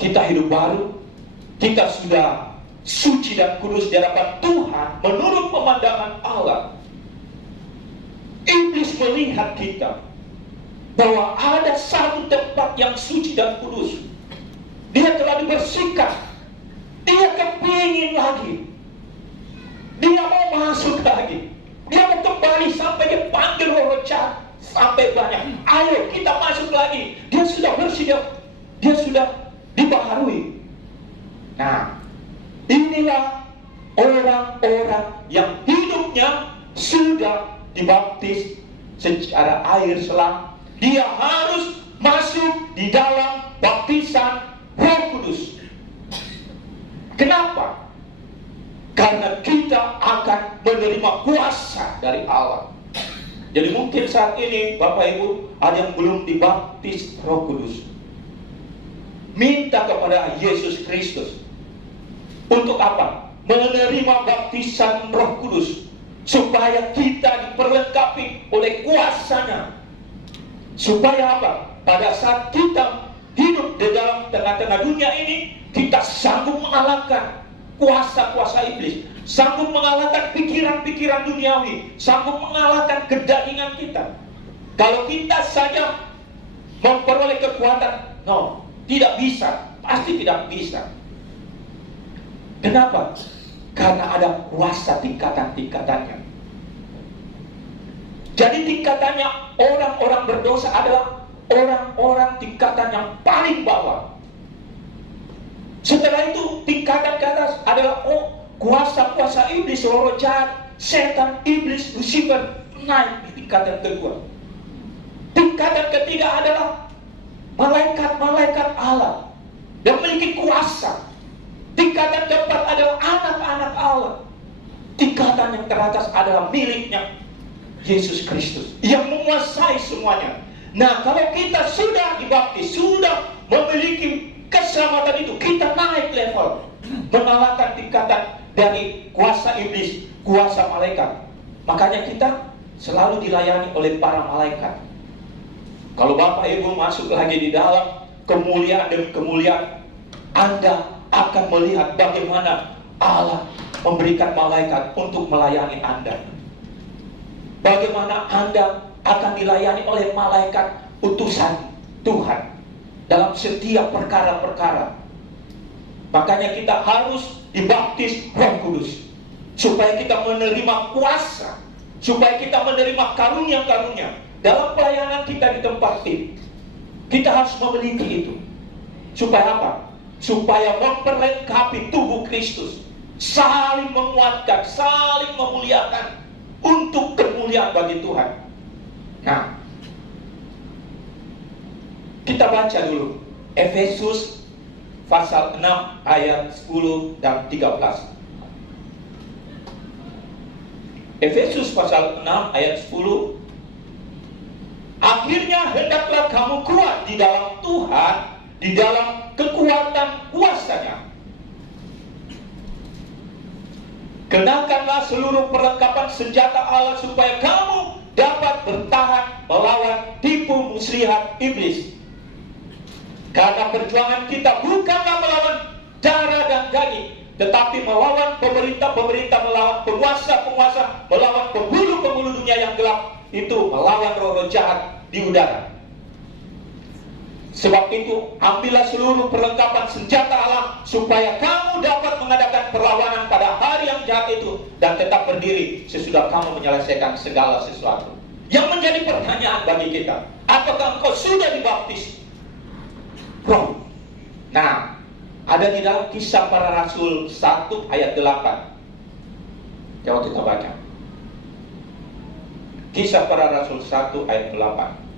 Kita hidup baru, kita sudah suci dan kudus di hadapan Tuhan menurut pemandangan Allah. Iblis melihat kita bahwa ada satu tempat yang suci dan kudus. Dia telah dibersihkan. Dia kepingin lagi. Dia mau masuk lagi. Dia mau kembali sampai dia panggil roh jahat sampai banyak. Ayo kita masuk lagi. Dia sudah bersih. Dia sudah dibaharui. Nah, inilah orang-orang yang hidupnya sudah dibaptis secara air selang. Dia harus masuk di dalam baptisan Roh Kudus. Kenapa? Karena kita akan menerima kuasa dari Allah. Jadi mungkin saat ini Bapak Ibu ada yang belum dibaptis Roh Kudus. Minta kepada Yesus Kristus. Untuk apa? Menerima baptisan Roh Kudus, supaya kita diperlengkapi oleh kuasanya. Supaya apa? Pada saat kita hidup di dalam tengah-tengah dunia ini, kita sanggup mengalahkan kuasa-kuasa iblis, sanggup mengalahkan pikiran-pikiran duniawi, sanggup mengalahkan kedagingan kita. Kalau kita saja memperoleh kekuatan, no, tidak bisa, pasti tidak bisa. Kenapa? Karena ada kuasa tingkatan-tingkatannya. Jadi tingkatannya orang-orang berdosa adalah orang-orang tingkatan yang paling bawah. Setelah itu tingkatan ke atas adalah kuasa-kuasa iblis, roh jahat, setan, iblis, Lucifer, naik di tingkatan kedua. Tingkatan ketiga adalah malaikat-malaikat Allah yang memiliki kuasa. Tingkatan keempat adalah anak-anak Allah. Tingkatan yang teratas adalah miliknya Yesus Kristus yang menguasai semuanya. Nah, kalau kita sudah dibaptis, sudah memiliki keselamatan itu, kita naik level, mengalahkan tingkatan dari kuasa iblis, kuasa malaikat. Makanya kita selalu dilayani oleh para malaikat. Kalau Bapak Ibu masuk lagi di dalam kemuliaan demi kemuliaan, Anda akan melihat bagaimana Allah memberikan malaikat untuk melayani Anda. Bagaimana Anda akan dilayani oleh malaikat utusan Tuhan dalam setiap perkara-perkara. Makanya kita harus dibaptis Roh Kudus, supaya kita menerima kuasa, supaya kita menerima karunia-karunia dalam pelayanan kita di tempat ini. Kita harus memiliki itu. Supaya apa? Supaya memperlengkapi tubuh Kristus, saling menguatkan, saling memuliakan untuk kemuliaan bagi Tuhan. Nah, kita baca dulu Efesus pasal 6 ayat 10 dan 13. Efesus pasal 6 ayat 10. Akhirnya hendaklah kamu kuat di dalam Tuhan, di dalam kekuatan kuasa-Nya. Kenakanlah seluruh perlengkapan senjata Allah supaya kamu dapat bertahan melawan tipu muslihat iblis. Karena perjuangan kita bukanlah melawan darah dan daging, tetapi melawan pemerintah-pemerintah, melawan penguasa-penguasa, melawan penghulu-penghulu dunia yang gelap, itu melawan roh-roh jahat di udara. Sebab itu, ambillah seluruh perlengkapan senjata Allah supaya kamu dapat mengadakan perlawanan pada hari yang jahat itu dan tetap berdiri sesudah kamu menyelesaikan segala sesuatu. Yang menjadi pertanyaan bagi kita, apakah engkau sudah dibaptis Roh? Nah, ada di dalam Kisah Para Rasul 1 ayat 8. Coba kita baca. Kisah Para Rasul 1 ayat 8.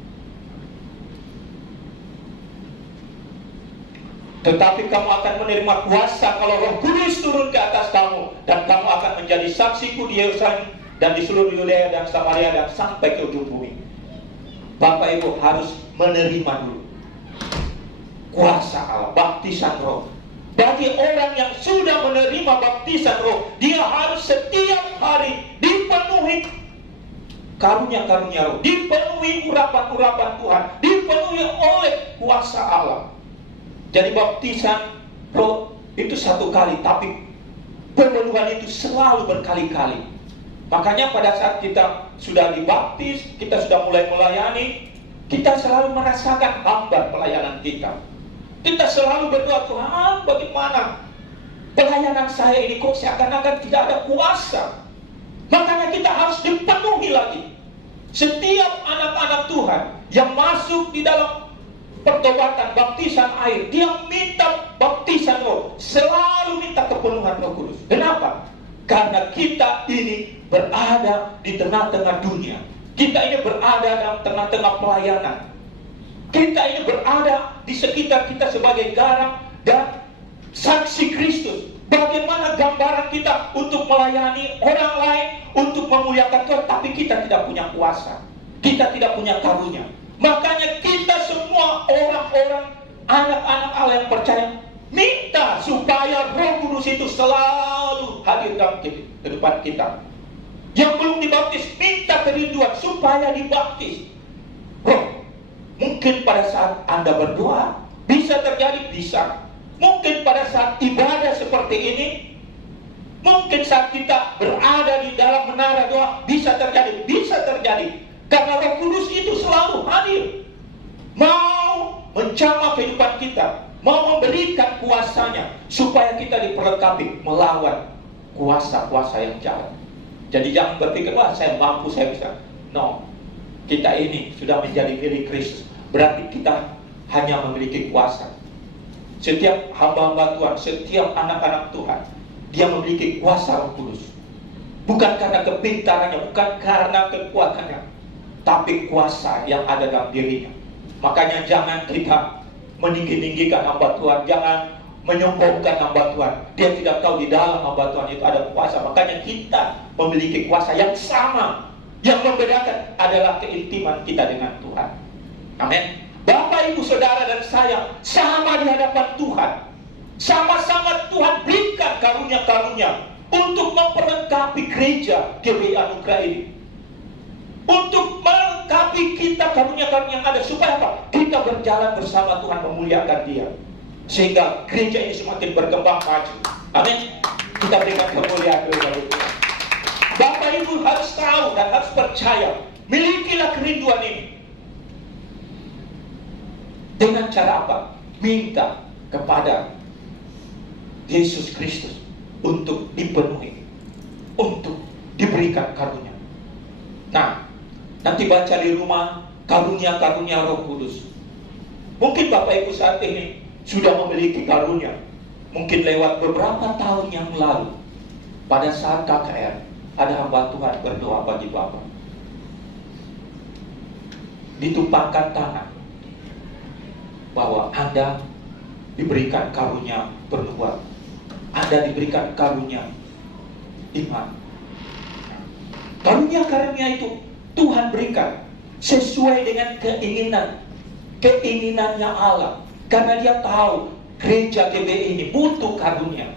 Tetapi kamu akan menerima kuasa kalau Roh Kudus turun ke atas kamu, dan kamu akan menjadi saksiku di Yerusalem dan di seluruh Yudea dan Samaria dan sampai ke ujung bumi. Bapak Ibu harus menerima dulu kuasa Allah, baptisan Roh. Bagi orang yang sudah menerima baptisan Roh, dia harus setiap hari dipenuhi karunia-karunia Roh, dipenuhi urapan-urapan Tuhan, dipenuhi oleh kuasa Allah. Jadi baptisan Roh itu satu kali, tapi pemenuhan itu selalu berkali-kali. Makanya pada saat kita sudah dibaptis, kita sudah mulai melayani, kita selalu merasakan hambar pelayanan kita. Kita selalu berdoa, Tuhan, bagaimana pelayanan saya ini kok seakan-akan tidak ada kuasa. Makanya kita harus dipenuhi lagi. Setiap anak-anak Tuhan yang masuk di dalam pertobatan, baptisan air, dia minta baptisan Roh, selalu minta kepenuhan Roh Kudus. Kenapa? Karena kita ini berada di tengah-tengah dunia. Kita ini berada dalam tengah-tengah pelayanan. Kita ini berada di sekitar kita sebagai garam dan saksi Kristus. Bagaimana gambaran kita untuk melayani orang lain, untuk memuliakan Tuhan, tapi kita tidak punya kuasa, kita tidak punya karunia. Makanya kita semua orang-orang, anak-anak Allah yang percaya, minta supaya Roh Kudus itu selalu hadir dalam kehidupan kita. Yang belum dibaptis, minta kerinduan supaya dibaptis Roh. Mungkin pada saat Anda berdoa, bisa terjadi, bisa. Mungkin pada saat ibadah seperti ini, mungkin saat kita berada di dalam menara doa, bisa terjadi, bisa terjadi. Karena Roh Kudus itu selalu hadir, mau menjamah kehidupan kita, mau memberikan kuasanya, supaya kita diperlengkapi melawan kuasa-kuasa yang jahat. Jadi jangan berpikir, wah saya mampu, saya bisa. No, kita ini sudah menjadi milik Kristus, berarti kita hanya memiliki kuasa. Setiap hamba-hamba Tuhan, setiap anak-anak Tuhan, dia memiliki kuasa Roh Kudus. Bukan karena kepintarannya, bukan karena kekuatannya, tapi kuasa yang ada dalam dirinya. Makanya jangan kita meninggi-ninggikan hamba Tuhan, jangan menyombongkan hamba Tuhan. Dia tidak tahu di dalam hamba Tuhan itu ada kuasa. Makanya kita memiliki kuasa yang sama. Yang membedakan adalah keintiman kita dengan Tuhan. Amin. Bapak, Ibu, Saudara, dan saya sama di hadapan Tuhan. Sama-sama Tuhan berikan karunia-karunia untuk memperlengkapi gereja GBI Anugerah ini. Untuk melengkapi kita karunia-karunia yang ada. Supaya apa? Kita berjalan bersama Tuhan, memuliakan Dia. Sehingga gereja ini semakin berkembang maju. Amin. Kita berikan kemuliaan kepada Tuhan. Bapak Ibu harus tahu dan harus percaya, milikilah kerinduan ini. Dengan cara apa? Minta kepada Yesus Kristus untuk dipenuhi, untuk diberikan karunia. Nah, nanti baca di rumah karunia-karunia Roh Kudus. Mungkin Bapak Ibu saat ini sudah memiliki karunia. Mungkin lewat beberapa tahun yang lalu, pada saat KKR, ada hamba Tuhan berdoa bagi Bapak. Ditumpangkan tangan bahwa Anda diberikan karunia bernubuat, Anda diberikan karunia iman. Karunia-karunia itu Tuhan berikan sesuai dengan keinginannya Allah. Karena Dia tahu gereja GBI ini butuh karunia,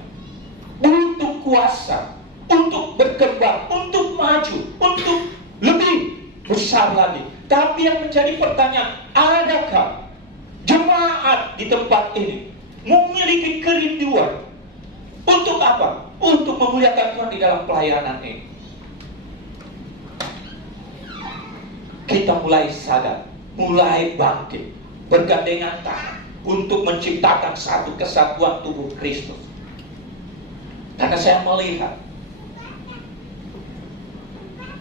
butuh kuasa untuk berkembang, untuk maju, untuk lebih besar lagi. Tapi yang menjadi pertanyaan, adakah jemaat di tempat ini memiliki kerinduan untuk apa? Untuk memuliakan Tuhan di dalam pelayanan ini. Kita mulai sadar, mulai bangkit, bergandengan tangan untuk menciptakan satu kesatuan tubuh Kristus. Karena saya melihat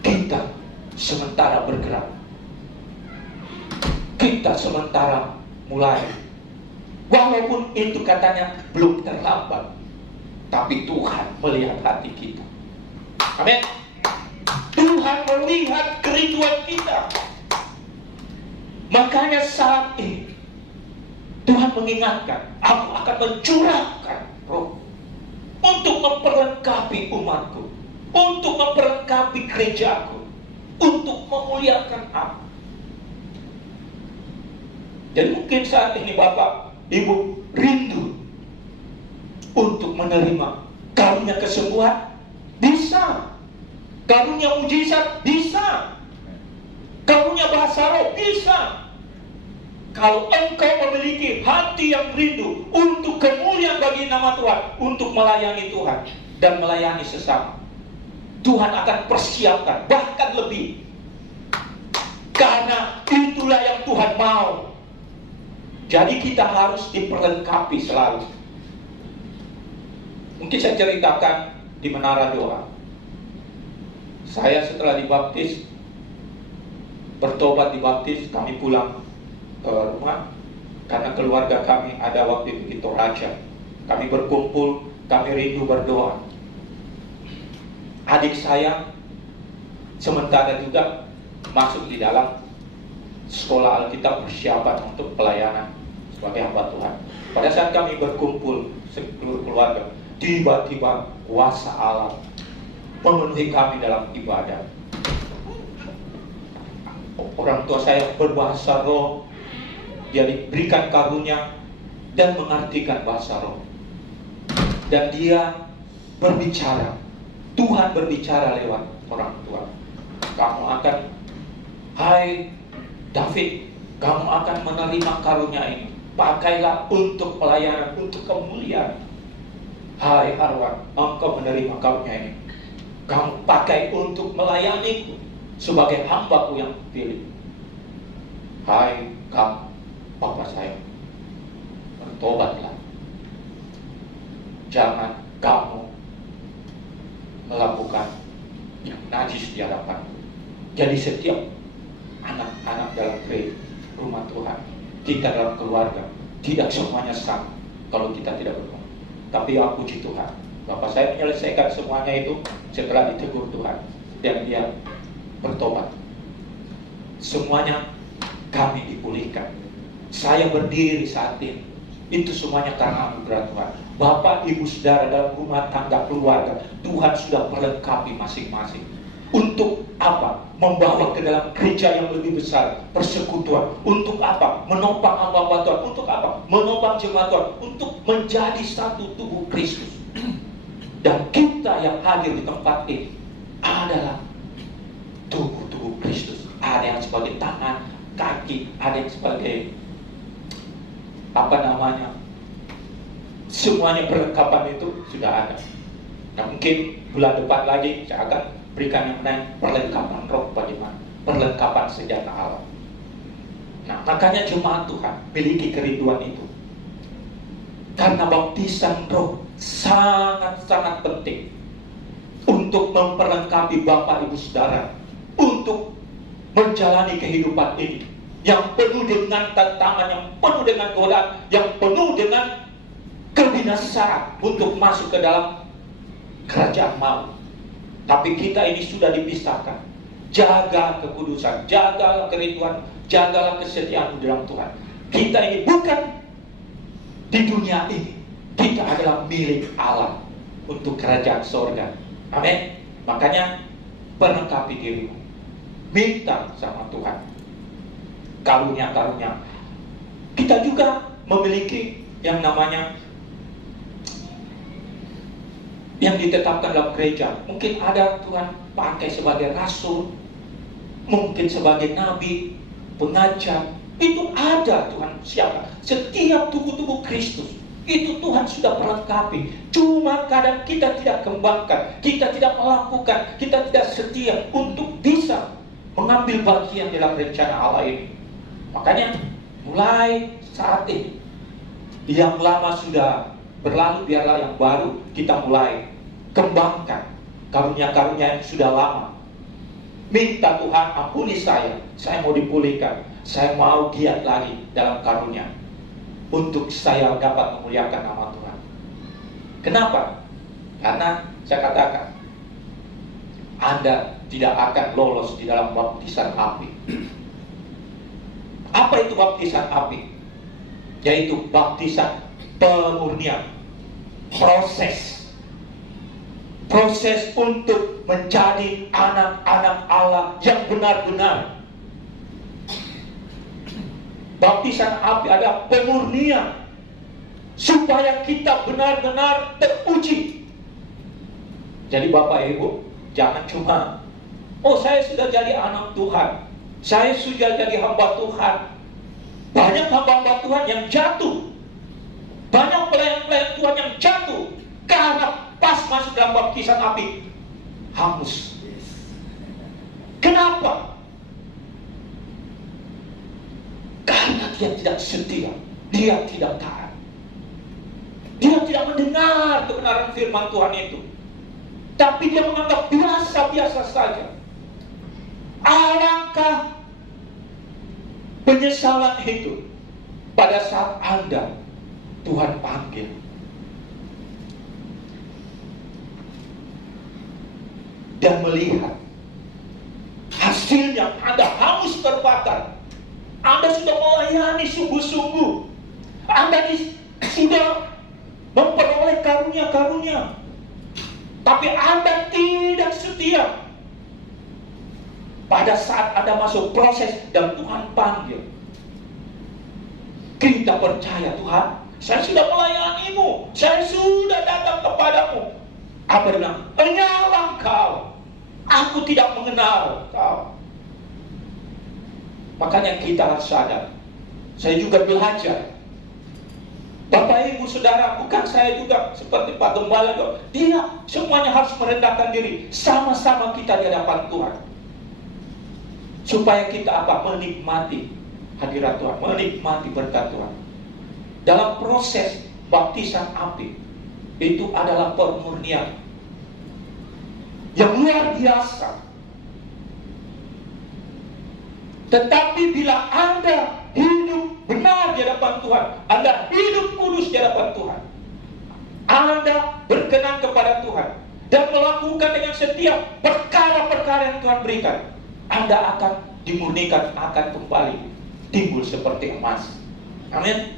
kita sementara bergerak, kita sementara mulai, walaupun itu katanya belum terlambat, tapi Tuhan melihat hati kita. Amin. Tuhan melihat kerinduan kita. Makanya saat ini Tuhan mengingatkan, aku akan mencurahkan Roh untuk memperlengkapi umatku, untuk memperlengkapi gerejaku, untuk memuliakan aku. Jadi mungkin saat ini Bapak, Ibu rindu untuk menerima karunia kesembuhan, bisa. Karunia mujizat, bisa. Karunia bahasa roh, bisa. Kalau engkau memiliki hati yang rindu untuk kemuliaan bagi nama Tuhan, untuk melayani Tuhan dan melayani sesama, Tuhan akan persiapkan, bahkan lebih. Karena itulah yang Tuhan mau. Jadi kita harus diperlengkapi selalu. Mungkin saya ceritakan di Menara Doa. Saya setelah dibaptis, bertobat dibaptis, kami pulang ke rumah. Karena keluarga kami ada waktu itu di Toraja. Kami berkumpul, kami rindu berdoa. Adik saya sementara juga masuk di dalam sekolah Alkitab persiapan untuk pelayanan sebagai hamba Tuhan. Pada saat kami berkumpul seluruh keluarga, tiba-tiba kuasa Allah memenuhi kami dalam ibadah. Orang tua saya berbahasa roh, dia diberikan karunia dan mengartikan bahasa roh. Dan dia berbicara, Tuhan berbicara lewat orang tua. Kamu akan, hai David, kamu akan menerima karunia ini. Pakailah untuk pelayanan, untuk kemuliaan. Hai Harwan, engkau menerima karunia ini. Kamu pakai untuk melayaniku sebagai hambaku yang pilih. Hai kamu, Bapak saya, bertobatlah. Jangan kamu melakukan yang najis di hadapanku. Jadi setiap anak-anak dalam rumah Tuhan, kita dalam keluarga, tidak semuanya sama kalau kita tidak bertobat. Tapi ya puji Tuhan, Bapak saya menyelesaikan semuanya itu setelah ditegur Tuhan dan dia bertobat. Semuanya kami dipulihkan. Saya berdiri saat ini Itu semuanya karena anugerah Tuhan. Bapak, ibu, saudara dalam rumah tangga keluarga, Tuhan sudah melengkapi masing-masing. Untuk apa? Membawa ke dalam gereja yang lebih besar, persekutuan. Untuk apa? Menopang hamba Tuhan. Untuk apa? Menopang jemaat Tuhan. Untuk menjadi satu tubuh Kristus. Dan kita yang hadir di tempat ini adalah tubuh Kristus. Ada yang sebagai tangan, kaki, ada yang sebagai semuanya perlengkapan itu sudah ada. Nah, mungkin bulan depan lagi saya akan berikan yang namanya perlengkapan roh, bagaimana perlengkapan senjata Allah. Nah, makanya jemaat Tuhan miliki kerinduan itu, karena baptisan roh sangat-sangat penting untuk memperlengkapi Bapak Ibu Saudara untuk menjalani kehidupan ini yang penuh dengan tantangan, yang penuh dengan godaan, yang penuh dengan kebinasaan untuk masuk ke dalam kerajaan maut. Tapi kita ini sudah dipisahkan. Jaga kekudusan, jagalah kerinduan, jagalah kesetiaan di dalam Tuhan. Kita ini bukan di dunia ini, kita adalah milik Allah untuk kerajaan sorga. Amin. Makanya perlengkapi dirimu, minta sama Tuhan karunia-karunia. Kita juga memiliki yang namanya yang ditetapkan dalam gereja. Mungkin ada Tuhan pakai sebagai rasul, mungkin sebagai nabi, pengajar. Itu ada Tuhan siapa? Setiap tubuh-tubuh Kristus itu Tuhan sudah perlengkapi. Cuma kadang kita tidak kembangkan, kita tidak melakukan, kita tidak setia untuk bisa mengambil bagian dalam rencana Allah ini. Makanya mulai saat ini, yang lama sudah berlalu, biarlah yang baru kita mulai kembangkan karunia-karunia yang sudah lama. Minta Tuhan, ampuni saya mau dipulihkan, saya mau giat lagi dalam karunia untuk saya dapat memuliakan nama Tuhan. Kenapa? Karena saya katakan, Anda tidak akan lolos di dalam baptisan api. Apa itu baptisan api? Yaitu baptisan pemurnian. Proses untuk menjadi anak-anak Allah yang benar-benar. Baptisan api adalah pemurnian supaya kita benar-benar teruji. Jadi Bapak Ibu, jangan cuma, oh saya sudah jadi anak Tuhan, saya sudah jadi hamba Tuhan. Banyak hamba-hamba Tuhan yang jatuh, banyak pelayan-pelayan Tuhan yang jatuh karena pas masuk dalam baptisan api hangus. Kenapa? Karena dia tidak setia, dia tidak taat, dia tidak mendengar kebenaran firman Tuhan itu, tapi dia menganggap biasa-biasa saja. Alangkah penyesalan itu pada saat Anda Tuhan panggil. Dan melihat hasilnya, Anda hangus terbakar. Anda sudah melayani sungguh-sungguh. Anda sudah memperoleh karunia-karunia, tapi Anda tidak setia. Pada saat Anda masuk proses dan Tuhan panggil, kita percaya, Tuhan, saya sudah melayanimu, saya sudah datang kepadamu. Apa dia bilang? Enyalah kau, aku tidak mengenal kau. Makanya kita harus sadar. Saya juga belajar. Bapak Ibu Saudara, bukan saya juga seperti Pak Gembala, dia semuanya harus merendahkan diri. Sama-sama kita di hadapan Tuhan, supaya kita apa? Menikmati hadirat Tuhan, menikmati berkat Tuhan. Dalam proses baptisan api itu adalah pemurnian yang luar biasa. Tetapi bila Anda hidup benar di hadapan Tuhan, Anda hidup kudus di hadapan Tuhan, Anda berkenan kepada Tuhan dan melakukan dengan setiap perkara-perkara yang Tuhan berikan, Anda akan dimurnikan, akan kembali timbul seperti emas. Amin.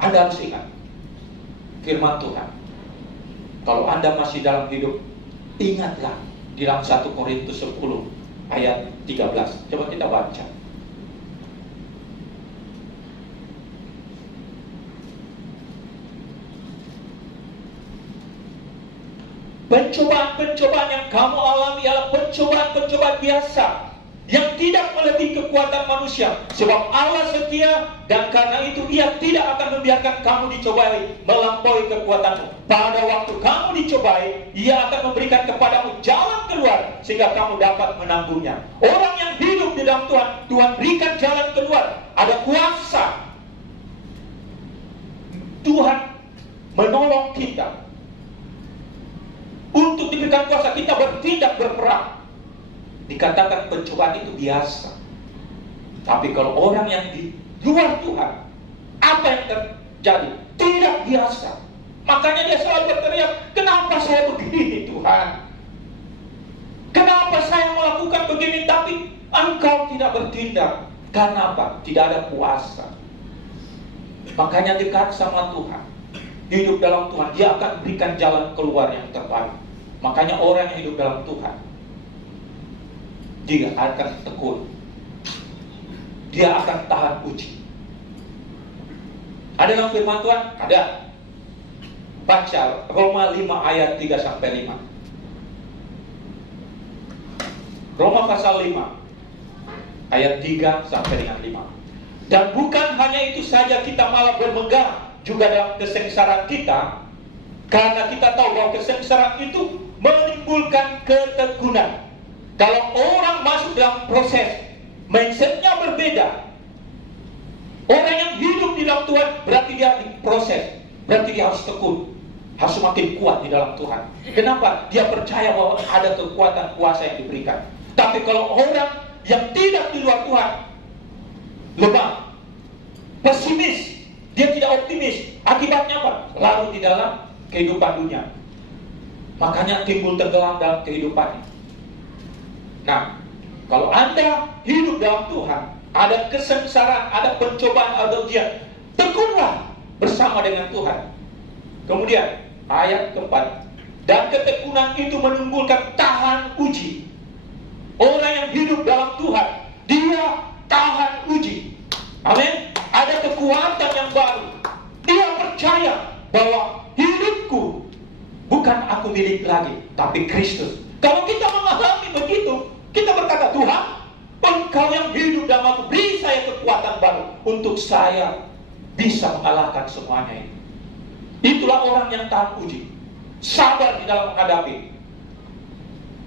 Anda harus ingat firman Tuhan. Kalau Anda masih dalam hidup, ingatlah di dalam 1 Korintus 10 ayat 13. Coba kita baca. Pencobaan-pencobaan yang kamu alami adalah pencobaan-pencobaan biasa yang tidak melebihi kekuatan manusia. Sebab Allah setia, dan karena itu Ia tidak akan membiarkan kamu dicobai melampaui kekuatanmu. Pada waktu kamu dicobai, Ia akan memberikan kepadamu jalan keluar sehingga kamu dapat menanggungnya. Orang yang hidup di dalam Tuhan, Tuhan berikan jalan keluar. Ada kuasa. Tuhan menolong kita. Untuk diberikan kuasa kita bertindak, berperang. Dikatakan pencobaan itu biasa. Tapi kalau orang yang di luar Tuhan, apa yang terjadi? Tidak biasa. Makanya dia selalu berteriak, kenapa saya begini Tuhan? Kenapa saya melakukan begini tapi Engkau tidak bertindak? Karena apa? Tidak ada kuasa. Makanya dekat sama Tuhan, hidup dalam Tuhan, Dia akan berikan jalan keluar yang terbaik. Makanya orang yang hidup dalam Tuhan, dia akan tekun, dia akan tahan uji. Ada dalam firman Tuhan? Ada. Baca Roma 5 ayat 3-5. Roma pasal 5 ayat 3-5. Dan bukan hanya itu saja, kita malah bermegah juga dalam kesengsaraan kita, karena kita tahu bahwa kesengsaraan itu menimbulkan ketekunan. Kalau orang masuk dalam proses, mindsetnya berbeda. Orang yang hidup di dalam Tuhan berarti dia diproses, berarti dia harus tekun, harus semakin kuat di dalam Tuhan. Kenapa? Dia percaya bahwa ada kekuatan kuasa yang diberikan. Tapi kalau orang yang tidak di luar Tuhan, lemah, pesimis, dia tidak optimis. Akibatnya apa? Larut di dalam kehidupan dunia. Makanya timbul tenggelam dalam kehidupannya. Nah, kalau Anda hidup dalam Tuhan, ada kesengsaraan, ada pencobaan, ada ujian, tekunlah bersama dengan Tuhan. Kemudian ayat keempat, dan ketekunan itu menimbulkan tahan uji. Orang yang hidup dalam Tuhan, dia tahan uji. Amin. Ada kekuatan yang baru. Dia percaya bahwa hidupku bukan aku milik lagi, tapi Kristus. Kalau kita mengalami begitu, kita berkata, Tuhan, Engkau yang hidup dalam aku, beri saya kekuatan baru untuk saya bisa mengalahkan semuanya ini. Itulah orang yang tahan uji, sabar di dalam menghadapi.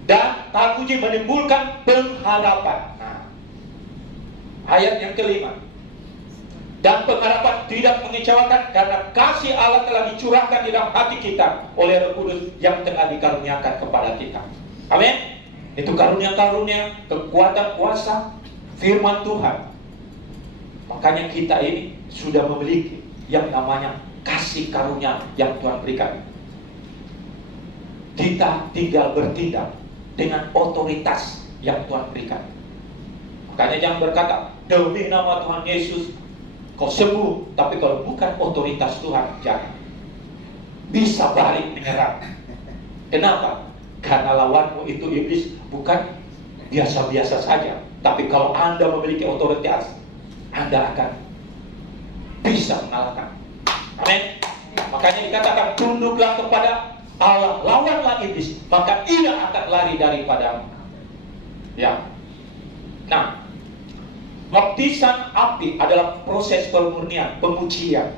Dan tahan uji menimbulkan pengharapan. Nah, ayat yang kelima. Dan pengharapan tidak mengecewakan, karena kasih Allah telah dicurahkan di dalam hati kita oleh Roh Kudus yang telah dikaruniakan kepada kita. Amin. Itu karunia-karunia, kekuatan kuasa firman Tuhan. Makanya kita ini sudah memiliki yang namanya kasih karunia yang Tuhan berikan. Kita tinggal bertindak dengan otoritas yang Tuhan berikan. Makanya jangan berkata, demi nama Tuhan Yesus kau sembuh, tapi kalau bukan otoritas Tuhan, jangan. Bisa balik menyerang. Kenapa? Karena lawanmu itu iblis, bukan biasa-biasa saja. Tapi kalau Anda memiliki otoritas, Anda akan bisa mengalahkan. Amin. Makanya dikatakan, tunduklah kepada Allah, lawanlah iblis, maka ia akan lari daripadamu. Ya. Nah, baptisan api adalah proses pemurnian, pengujian,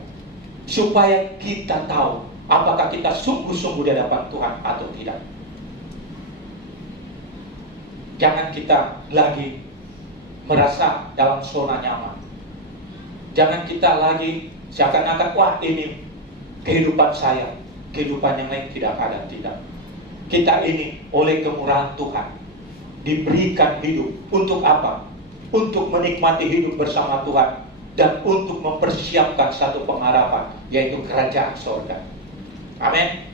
supaya kita tahu apakah kita sungguh-sungguh di hadapan Tuhan atau tidak. Jangan kita lagi merasa dalam zona nyaman. Jangan kita lagi seakan-akan, wah ini kehidupan saya, kehidupan yang lain tidak ada. Tidak. Kita ini oleh kemurahan Tuhan diberikan hidup. Untuk apa? Untuk menikmati hidup bersama Tuhan dan untuk mempersiapkan satu pengharapan, yaitu kerajaan surga. Amin.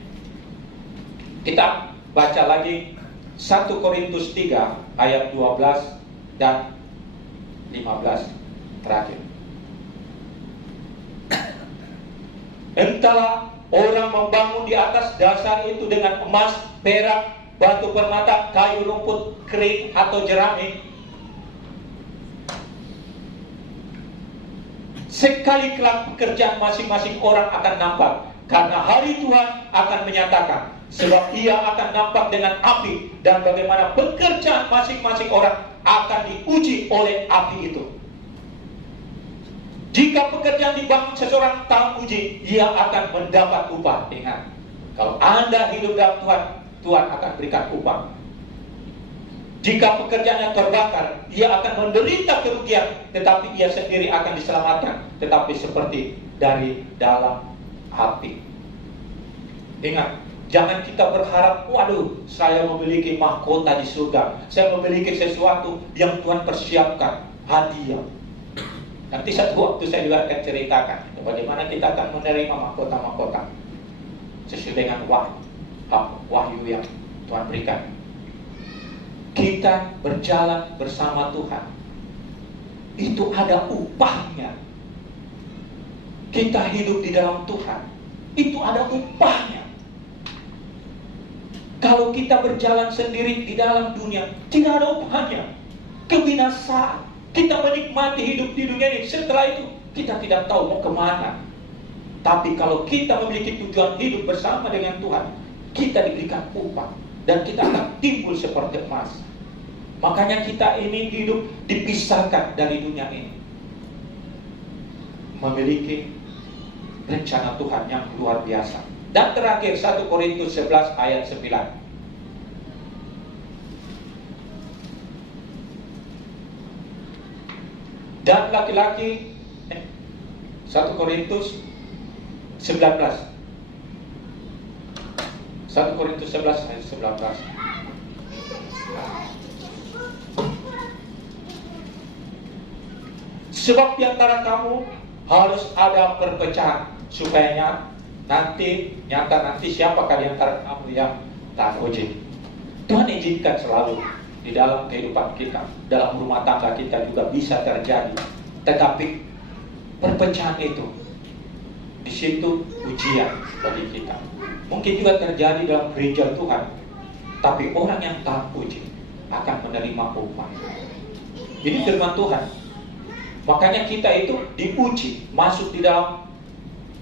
Kita baca lagi 1 Korintus 3 ayat 12 dan 15 terakhir. Entahlah orang membangun di atas dasar itu dengan emas, perak, batu permata, kayu, rumput, kering, atau jerami. Sekali kelak pekerjaan masing-masing orang akan nampak, karena hari Tuhan akan menyatakan, sebab ia akan nampak dengan api, dan bagaimana pekerjaan masing-masing orang akan diuji oleh api itu. Jika pekerjaan dibangun seseorang tanpa uji, ia akan mendapat upah. Ingat, kalau Anda hidup dalam Tuhan, Tuhan akan berikan upah. Jika pekerjaannya terbakar, ia akan menderita kerugian, tetapi ia sendiri akan diselamatkan, tetapi seperti dari dalam api. Ingat, jangan kita berharap, waduh, saya memiliki mahkota di surga, saya memiliki sesuatu yang Tuhan persiapkan, hadiah. Nanti satu waktu saya juga akan ceritakan bagaimana kita akan menerima mahkota-mahkota sesuai dengan wahyu yang Tuhan berikan. Kita berjalan bersama Tuhan, itu ada upahnya. Kita hidup di dalam Tuhan, itu ada upahnya. Kalau kita berjalan sendiri di dalam dunia, tidak ada upahnya. Kebinasaan. Kita menikmati hidup di dunia ini, setelah itu kita tidak tahu mau kemana. Tapi kalau kita memiliki tujuan hidup bersama dengan Tuhan, kita diberikan upah, dan kita akan timbul seperti emas. Makanya kita ini hidup dipisahkan dari dunia ini, memiliki rencana Tuhan yang luar biasa. Dan terakhir 1 Korintus 11 ayat 9. Dan laki-laki 1 Korintus 19. 1 Korintus 11 ayat 19. Sebab di antara kamu harus ada perpecahan, supaya nanti siapakah di antara kamu yang taat uji. Tuhan izinkan selalu di dalam kehidupan kita, dalam rumah tangga kita juga bisa terjadi. Tetapi perpecahan itu, di situ ujian bagi kita. Mungkin juga terjadi dalam gereja Tuhan, tapi orang yang taat uji akan menerima upah. Ini firman Tuhan. Makanya kita itu diuji, masuk di dalam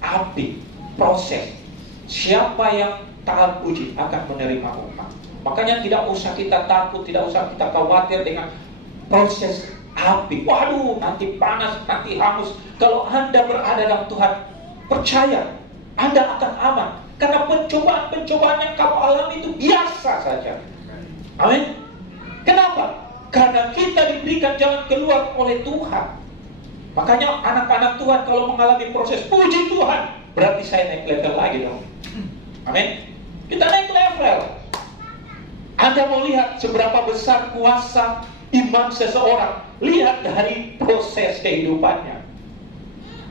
api, proses. Siapa yang taat uji akan menerima upah. Makanya tidak usah kita takut, tidak usah kita khawatir dengan proses api. Waduh, nanti panas, nanti hangus. Kalau Anda berada dalam Tuhan, percaya, Anda akan aman. Karena pencobaan-pencobaan yang kamu alami itu biasa saja. Amin. Kenapa? Karena kita diberikan jalan keluar oleh Tuhan. Makanya anak-anak Tuhan kalau mengalami proses, puji Tuhan, berarti saya naik level lagi dong. Amin. Kita naik level. Anda mau lihat seberapa besar kuasa iman seseorang, lihat dari proses kehidupannya.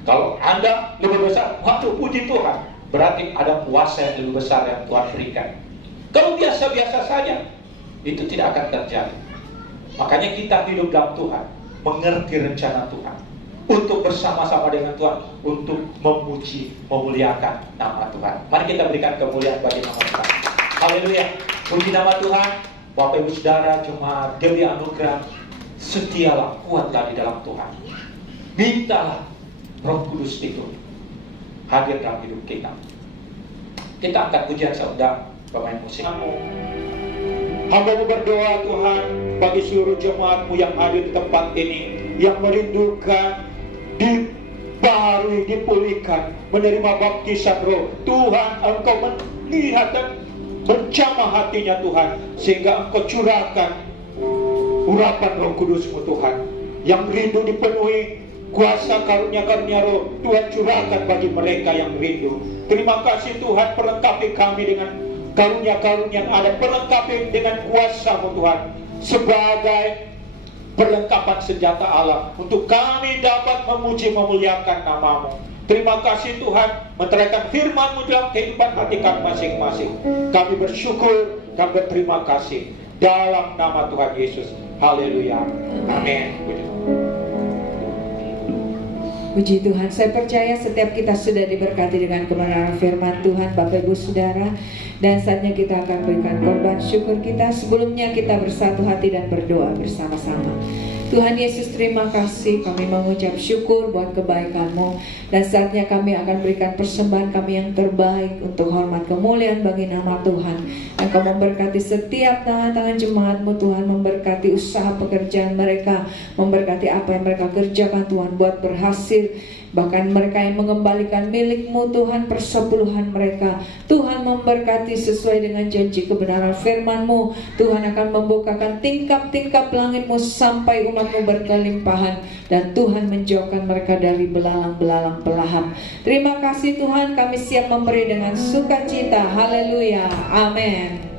Kalau Anda lebih besar, waduh puji Tuhan, berarti ada kuasa yang lebih besar yang Tuhan berikan. Kalau biasa-biasa saja, itu tidak akan terjadi. Makanya kita hidup dalam Tuhan, mengerti rencana Tuhan, untuk bersama-sama dengan Tuhan, untuk memuji, memuliakan nama Tuhan. Mari kita berikan kemuliaan bagi nama Tuhan. Haleluya. Puji nama Tuhan. Bapak Ibu Saudara, jemaat Dewi Anugerah, setialah, kuatlah di dalam Tuhan. Mintalah Roh Kudus itu hadir dalam hidup kita. Kita angkat pujian saudara pemain musik. Hamba berdoa Tuhan bagi seluruh jemaat-Mu yang hadir di tempat ini, yang merindukan dibaharui, dipulihkan, menerima baptisan Roh. Tuhan, Engkau melihat dan menjamah hatinya Tuhan, sehingga Engkau curahkan urapan Roh Kudus-Mu Tuhan, yang rindu dipenuhi kuasa karunia-karunia Roh. Tuhan curahkan bagi mereka yang rindu. Terima kasih Tuhan, perlengkapi kami dengan karunia-karunia yang ada, perlengkapi dengan kuasa-Mu Tuhan, sebagai perlengkapan senjata Allah untuk kami dapat memuji memuliakan nama-Mu. Terima kasih Tuhan, menteraikan firman-Mu dalam kehidupan hati kami masing-masing. Kami bersyukur, kami berterima kasih dalam nama Tuhan Yesus. Haleluya. Amin. Puji Tuhan, saya percaya setiap kita sudah diberkati dengan kebenaran firman Tuhan, Bapak Ibu Saudara. Dan saatnya kita akan berikan korban syukur kita. Sebelumnya kita bersatu hati dan berdoa bersama-sama. Tuhan Yesus, terima kasih, kami mengucap syukur buat kebaikan-Mu. Dan saatnya kami akan berikan persembahan kami yang terbaik untuk hormat kemuliaan bagi nama Tuhan. Engkau memberkati setiap tangan-tangan jemaat-Mu Tuhan, memberkati usaha pekerjaan mereka, memberkati apa yang mereka kerjakan Tuhan, buat berhasil. Bahkan mereka yang mengembalikan milik-Mu Tuhan, persepuluhan mereka, Tuhan memberkati sesuai dengan janji kebenaran firman-Mu. Tuhan akan membukakan tingkap-tingkap langit-Mu sampai umat-Mu berkelimpahan, dan Tuhan menjauhkan mereka dari belalang-belalang pelahap. Terima kasih Tuhan, kami siap memberi dengan sukacita. Haleluya, amin.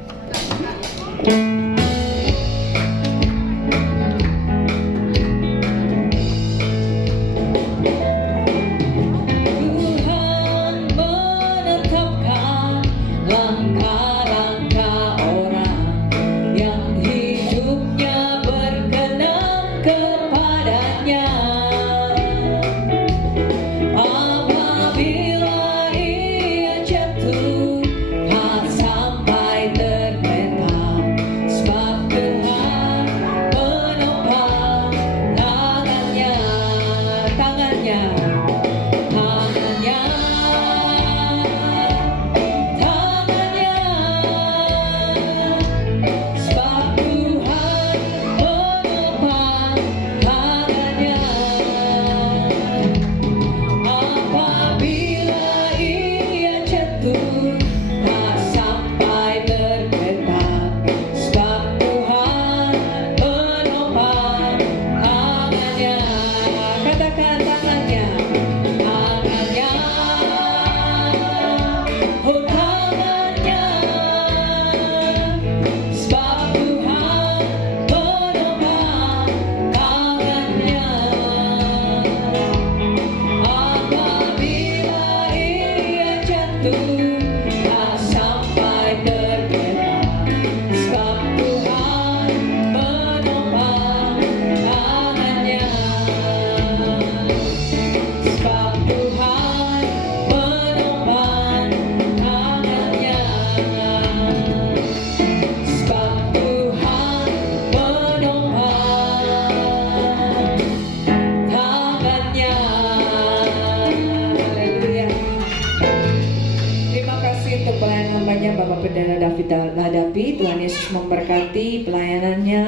Tuhan Yesus memberkati pelayanannya.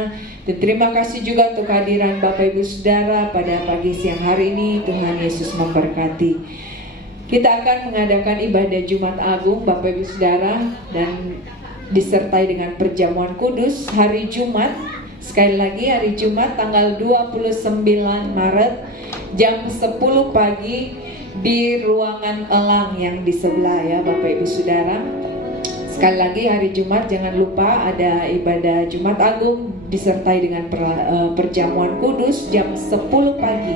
Dan terima kasih juga untuk kehadiran Bapak Ibu Saudara pada pagi siang hari ini. Tuhan Yesus memberkati. Kita akan mengadakan ibadah Jumat Agung Bapak Ibu Saudara, dan disertai dengan perjamuan kudus hari Jumat. Sekali lagi hari Jumat tanggal 29 Maret jam 10 pagi di ruangan Elang yang di sebelah ya Bapak Ibu Saudara. Sekali lagi hari Jumat jangan lupa ada ibadah Jumat Agung disertai dengan perjamuan kudus jam 10 pagi.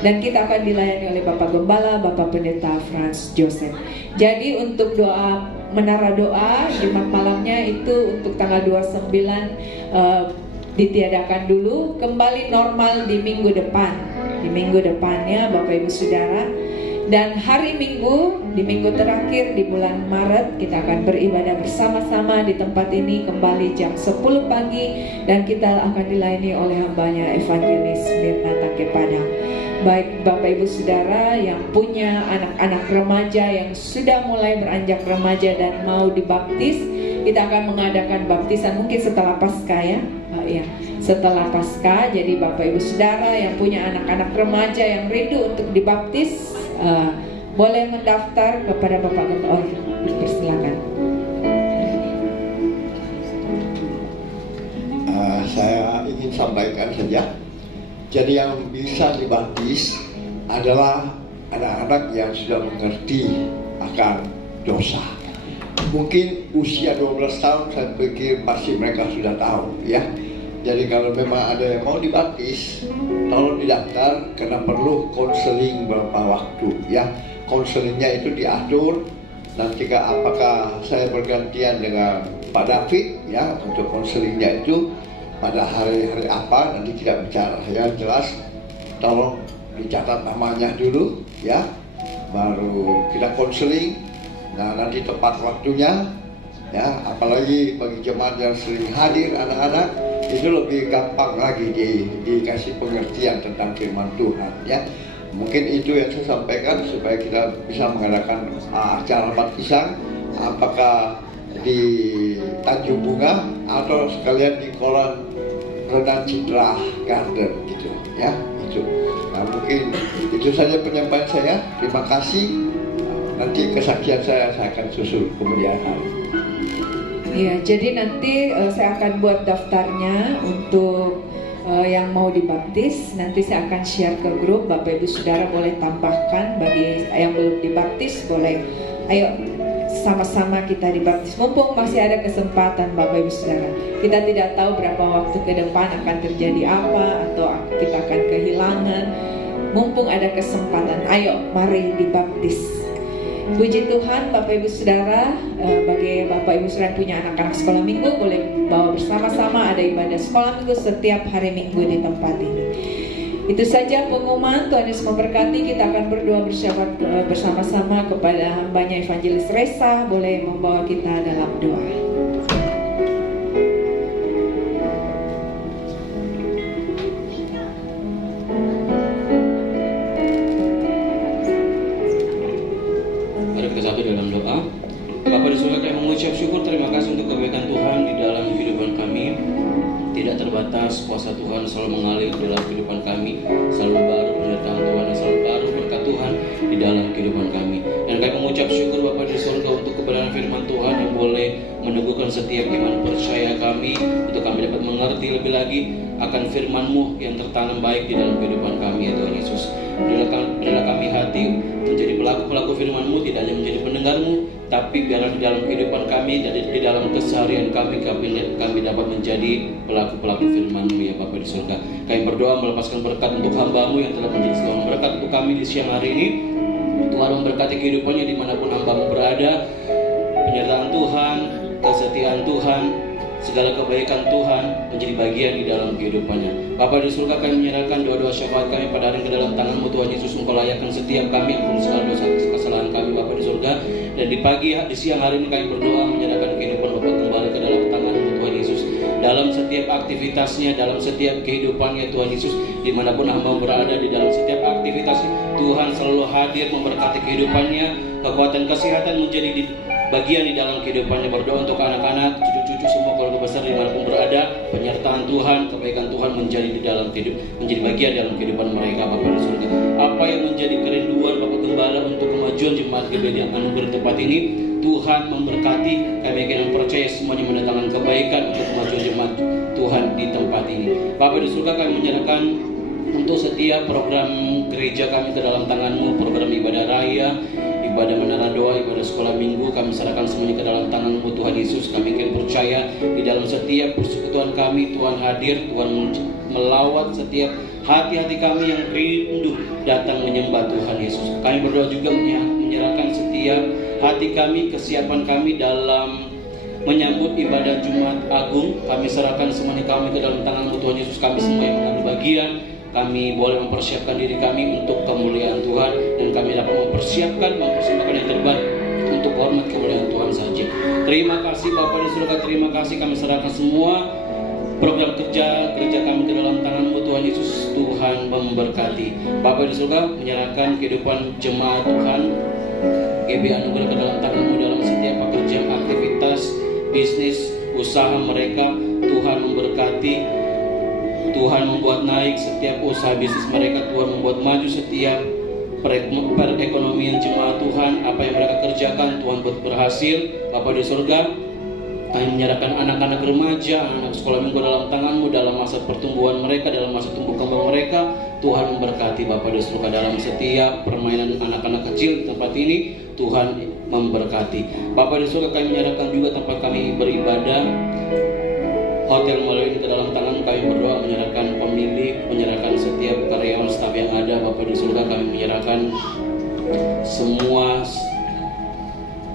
Dan kita akan dilayani oleh Bapak Gembala, Bapak Pendeta Franz Joseph. Jadi untuk doa, menara doa Jumat malamnya itu untuk tanggal 29 ditiadakan dulu, kembali normal di minggu depan. Di minggu depannya Bapak Ibu Saudara. Dan hari Minggu, di minggu terakhir di bulan Maret, kita akan beribadah bersama-sama di tempat ini kembali jam 10 pagi. Dan kita akan dilayani oleh hambanya Evangelis Mirna Takepadang. Baik Bapak Ibu Saudara yang punya anak-anak remaja yang sudah mulai beranjak remaja dan mau dibaptis, kita akan mengadakan baptisan mungkin setelah Paskah ya. Ya, setelah Paskah. Jadi Bapak Ibu Saudara yang punya anak-anak remaja yang rindu untuk dibaptis, boleh mendaftar kepada Bapak Gembala. Persilakan. Saya ingin sampaikan saja. Jadi yang bisa dibaptis adalah anak-anak yang sudah mengerti akan dosa. Mungkin usia 12 tahun saya pikir pasti mereka sudah tahu ya. Jadi kalau memang ada yang mau dibaptis, tolong didaftar karena perlu konseling beberapa waktu ya. Konselingnya itu diatur nanti apakah saya bergantian dengan Pak David ya untuk konselingnya itu pada hari-hari apa nanti tidak bicara ya, jelas tolong dicatat namanya dulu ya, baru kita konseling. Nah, nanti tepat waktunya ya, apalagi bagi jemaat yang sering hadir anak-anak, itu lebih gampang lagi dikasih pengertian tentang firman Tuhan ya. Mungkin itu yang saya sampaikan supaya kita bisa mengadakan acara baptisan, apakah di Tanjung Bunga atau sekalian di Kolam Renang Citra Garden gitu ya, itu. Nah, mungkin itu saja penyampaian saya. Terima kasih. Nanti kesaksian saya akan susul kemudian hari. Ya, jadi nanti saya akan buat daftarnya untuk yang mau dibaptis. Nanti saya akan share ke grup. Bapak Ibu Saudara boleh tambahkan, bagi yang belum dibaptis boleh, ayo sama-sama kita dibaptis. Mumpung masih ada kesempatan Bapak Ibu Saudara. Kita tidak tahu berapa waktu ke depan akan terjadi apa, atau kita akan kehilangan. Mumpung ada kesempatan, ayo mari dibaptis. Puji Tuhan Bapak Ibu Saudara, bagi Bapak Ibu Saudara yang punya anak-anak sekolah minggu, boleh bawa bersama-sama, ada ibadah sekolah minggu setiap hari Minggu di tempat ini. Itu saja pengumuman. Tuhan Yesus memberkati. Kita akan berdoa bersama-sama kepada hambanya Evangelis Resa. Boleh membawa kita dalam doa. Dalam doa. Bapa di surga, kami mengucap syukur, terima kasih untuk kebaikan Tuhan di dalam kehidupan kami. Tidak terbatas, kuasa Tuhan selalu mengalir dalam kehidupan kami, selalu baru penyertaan Tuhan, dan selalu baru berkat Tuhan di dalam kehidupan kami. Dan kami mengucap syukur Bapa di surga untuk kebenaran firman Tuhan yang boleh meneguhkan setiap iman percaya kami, untuk kami dapat mengerti lebih lagi akan firman-Mu yang tertanam baik di dalam kehidupan kami, ya Tuhan Yesus. Berilah kami hati menjadi pelaku-pelaku firman-Mu, tidak hanya menjadi pendengar-Mu, tapi biarlah di dalam kehidupan kami dan di dalam keseharian kami dapat menjadi pelaku-pelaku firman-Mu, ya Bapa di surga. Kami berdoa melepaskan berkat untuk hamba-Mu yang telah menjadi sebuah berkat untuk kami di siang hari ini. Tuhan memberkati kehidupannya dimanapun hamba-Mu berada. Penyertaan Tuhan, kesetiaan Tuhan, segala kebaikan Tuhan menjadi bagian di dalam kehidupannya. Bapa di surga, kami menyerahkan doa-doa syafaat kami pada hari ini ke dalam tangan-Mu Tuhan Yesus. Engkau layakkan setiap kami ampun segala dosa kesalahan kami Bapa di surga. Dan di siang hari ini kami berdoa menyerahkan kehidupan Bapa kembali ke dalam tangan-Mu Tuhan Yesus. Dalam setiap aktivitasnya, dalam setiap kehidupannya Tuhan Yesus, dimanapun hamba berada, di dalam setiap aktivitasnya Tuhan selalu hadir memberkati kehidupannya. Kekuatan kesehatan menjadi bagian di dalam kehidupannya. Berdoa untuk anak-anak, cucu-cucu semua keluarga besar dimanapun berada, penyertaan Tuhan, kebaikan Tuhan menjadi menjadi bagian dalam kehidupan mereka Bapa di surga. Apa yang menjadi kerinduan Bapak Gembala untuk kemajuan jemaat GBI yang anugerah tempat ini, Tuhan memberkati. Kami yakin percaya semuanya mendatangkan kebaikan untuk kemajuan jemaat Tuhan di tempat ini. Bapak di surga, kami menyerahkan untuk setiap program gereja kami ke dalam tangan-Mu, program ibadah raya, ibadah menara doa, ibadah sekolah minggu, kami serahkan semuanya ke dalam tangan-Mu Tuhan Yesus. Kami ingin percaya di dalam setiap persekutuan kami Tuhan hadir, Tuhan melawat setiap hati-hati kami yang rindu datang menyembah Tuhan Yesus. Kami berdoa juga menyerahkan setiap hati kami, kesiapan kami dalam menyambut ibadah Jumat Agung. Kami serahkan semuanya kami ke dalam tangan-Mu Tuhan Yesus. Kami semua yang mengambil bagian, kami boleh mempersiapkan diri kami untuk kemuliaan Tuhan, dan kami dapat mempersembahkan yang terbaik untuk hormat kemuliaan Tuhan saja. Terima kasih Bapa di surga, terima kasih. Kami serahkan semua program kerja kami ke dalam tangan-Mu Tuhan Yesus. Tuhan memberkati. Bapa di surga, menyerahkan kehidupan jemaat Tuhan GBI Anugerah ke dalam tangan-Mu dalam setiap pekerjaan, aktivitas, bisnis, usaha mereka. Tuhan memberkati. Tuhan membuat naik setiap usaha bisnis mereka. Tuhan membuat maju setiap perekonomian jemaat Tuhan. Apa yang mereka kerjakan Tuhan buat berhasil. Bapa di surga, kami menyerahkan anak-anak remaja, anak sekolah minggu dalam tangan-Mu dalam masa pertumbuhan mereka, dalam masa tumbuh kembang mereka. Tuhan memberkati Bapa di surga dalam setiap permainan anak-anak kecil di tempat ini. Tuhan memberkati. Bapa di surga, kami menyerahkan juga tempat kami beribadah, hotel Melayu ini ke dalam tangan. Kami berdoa menyerahkan pemilik, menyerahkan setiap karyawan staf yang ada. Bapa di surga, kami menyerahkan semua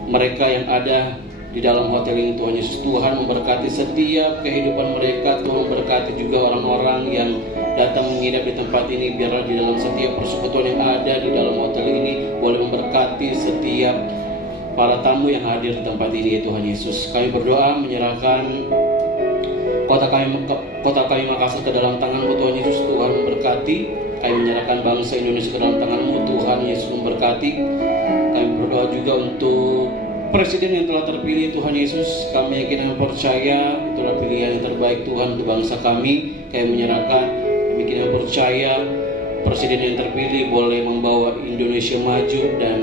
mereka yang ada di dalam hotel ini Tuhan Yesus. Tuhan memberkati setiap kehidupan mereka. Tuhan memberkati juga orang-orang yang datang menginap di tempat ini. Biarlah di dalam setiap persekutuan yang ada di dalam hotel ini boleh memberkati setiap para tamu yang hadir di tempat ini, ya Tuhan Yesus. Kami berdoa menyerahkan kota kami Makassar ke dalam tangan-Mu, Tuhan Yesus. Tuhan memberkati. Kami menyerahkan bangsa Indonesia ke dalam tangan-Mu, Tuhan Yesus memberkati. Kami berdoa juga untuk Presiden yang telah terpilih, Tuhan Yesus. Kami yakin dan percaya itulah pilihan yang terbaik Tuhan untuk bangsa kami. Kami menyerahkan, kami yakin dan percaya Presiden yang terpilih boleh membawa Indonesia maju dan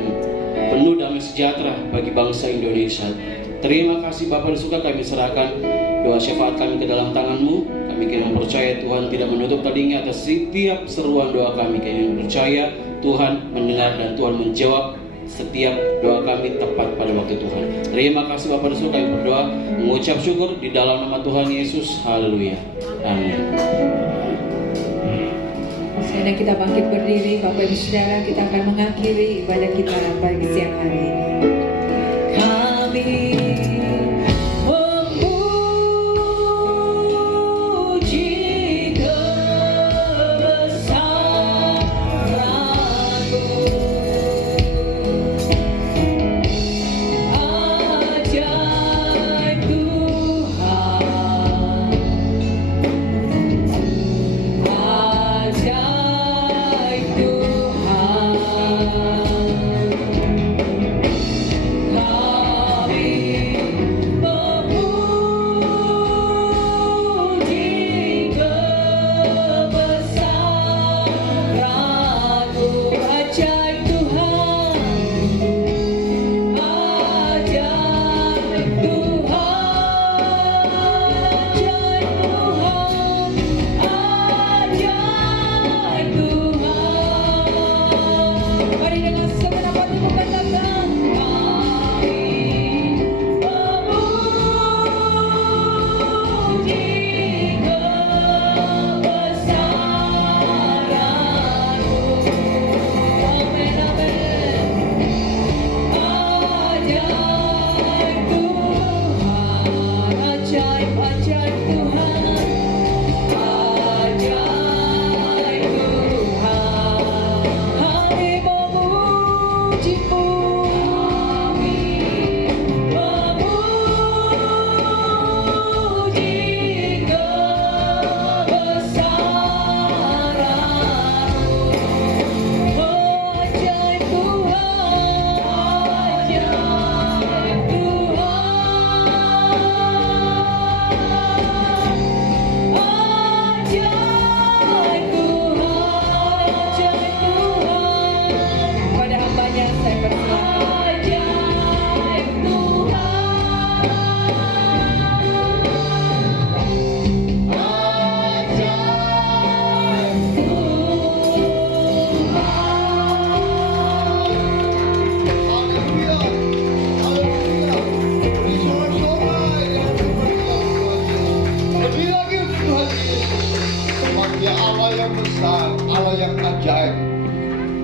penuh damai sejahtera bagi bangsa Indonesia. Terima kasih Bapak dan Surga, kami serahkan doa syafaat kami ke dalam tangan-Mu. Kami yakin dan percaya Tuhan tidak menutup telinga atas setiap seruan doa kami. Kami percaya Tuhan mendengar dan Tuhan menjawab setiap doa kami tepat pada waktu Tuhan. Terima kasih Bapak dan Surga, kami berdoa mengucap syukur di dalam nama Tuhan Yesus. Haleluya. Amin. Sekarang kita bangkit berdiri, Bapak Ibu Saudara, kita akan mengakhiri ibadah kita pagi siang hari ini. Kami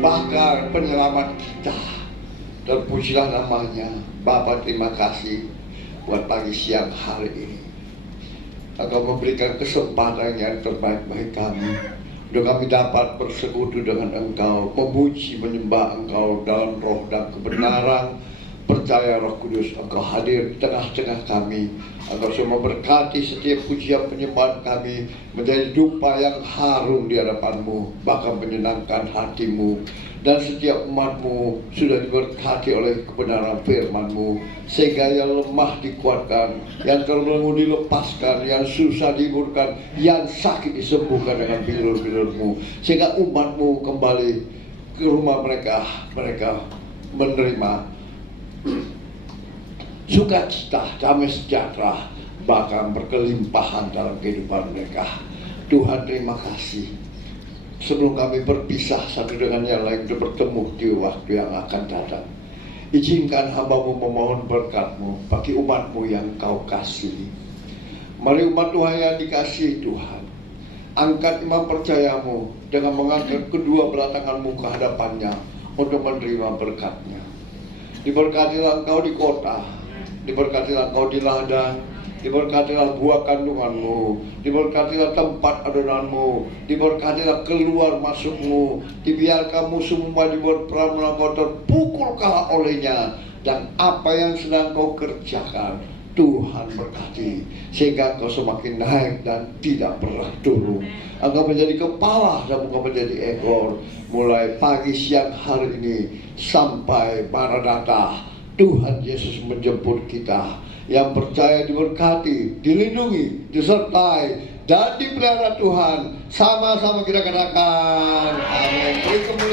Bahkan penyelamat kita, terpujilah namanya. Bapa, terima kasih buat pagi siang hari ini. Engkau memberikan kesempatan yang terbaik bagi kami, untuk kami dapat bersekutu dengan Engkau, memuji, menyembah Engkau dalam roh dan kebenaran. Percaya Roh Kudus, Engkau hadir di tengah-tengah kami. Engkau semua berkati setiap pujian penyembahan kami menjadi dupa yang harum di hadapan-Mu, bahkan menyenangkan hati-Mu. Dan setiap umat-Mu sudah diberkati oleh kebenaran firman-Mu, sehingga yang lemah dikuatkan, yang terbelenggu dilepaskan, yang susah dihiburkan, yang sakit disembuhkan dengan bilur-bilur-Mu, sehingga umat-Mu kembali ke rumah mereka menerima sukacita, damai sejahtera, bahkan berkelimpahan dalam kehidupan mereka. Tuhan, terima kasih. Sebelum kami berpisah satu dengan yang lain untuk bertemu di waktu yang akan datang, izinkan hamba-Mu memohon berkat-Mu bagi umat-Mu yang Kau kasihi. Mari umat Tuhan yang dikasihi Tuhan, angkat iman percaya-Mu dengan mengangkat kedua belah tangan-Mu ke hadapannya untuk menerima berkat-Nya. Diberkatilah Engkau di kota, diberkatilah Engkau di ladang, diberkatilah buah kandunganmu, diberkatilah tempat adonanmu, diberkatilah keluar masukmu, dibiarkan musuhmu maju berperang melawan kau terpukul kalah olehnya, dan apa yang sedang kau kerjakan Tuhan berkati sehingga kau semakin naik dan tidak pernah turun. Engkau menjadi kepala dan bukan menjadi ekor. Mulai pagi siang hari ini sampai Maranatha, Tuhan Yesus menjemput kita. Yang percaya diberkati, dilindungi, disertai dan dipelihara Tuhan. Sama-sama kita katakan amin.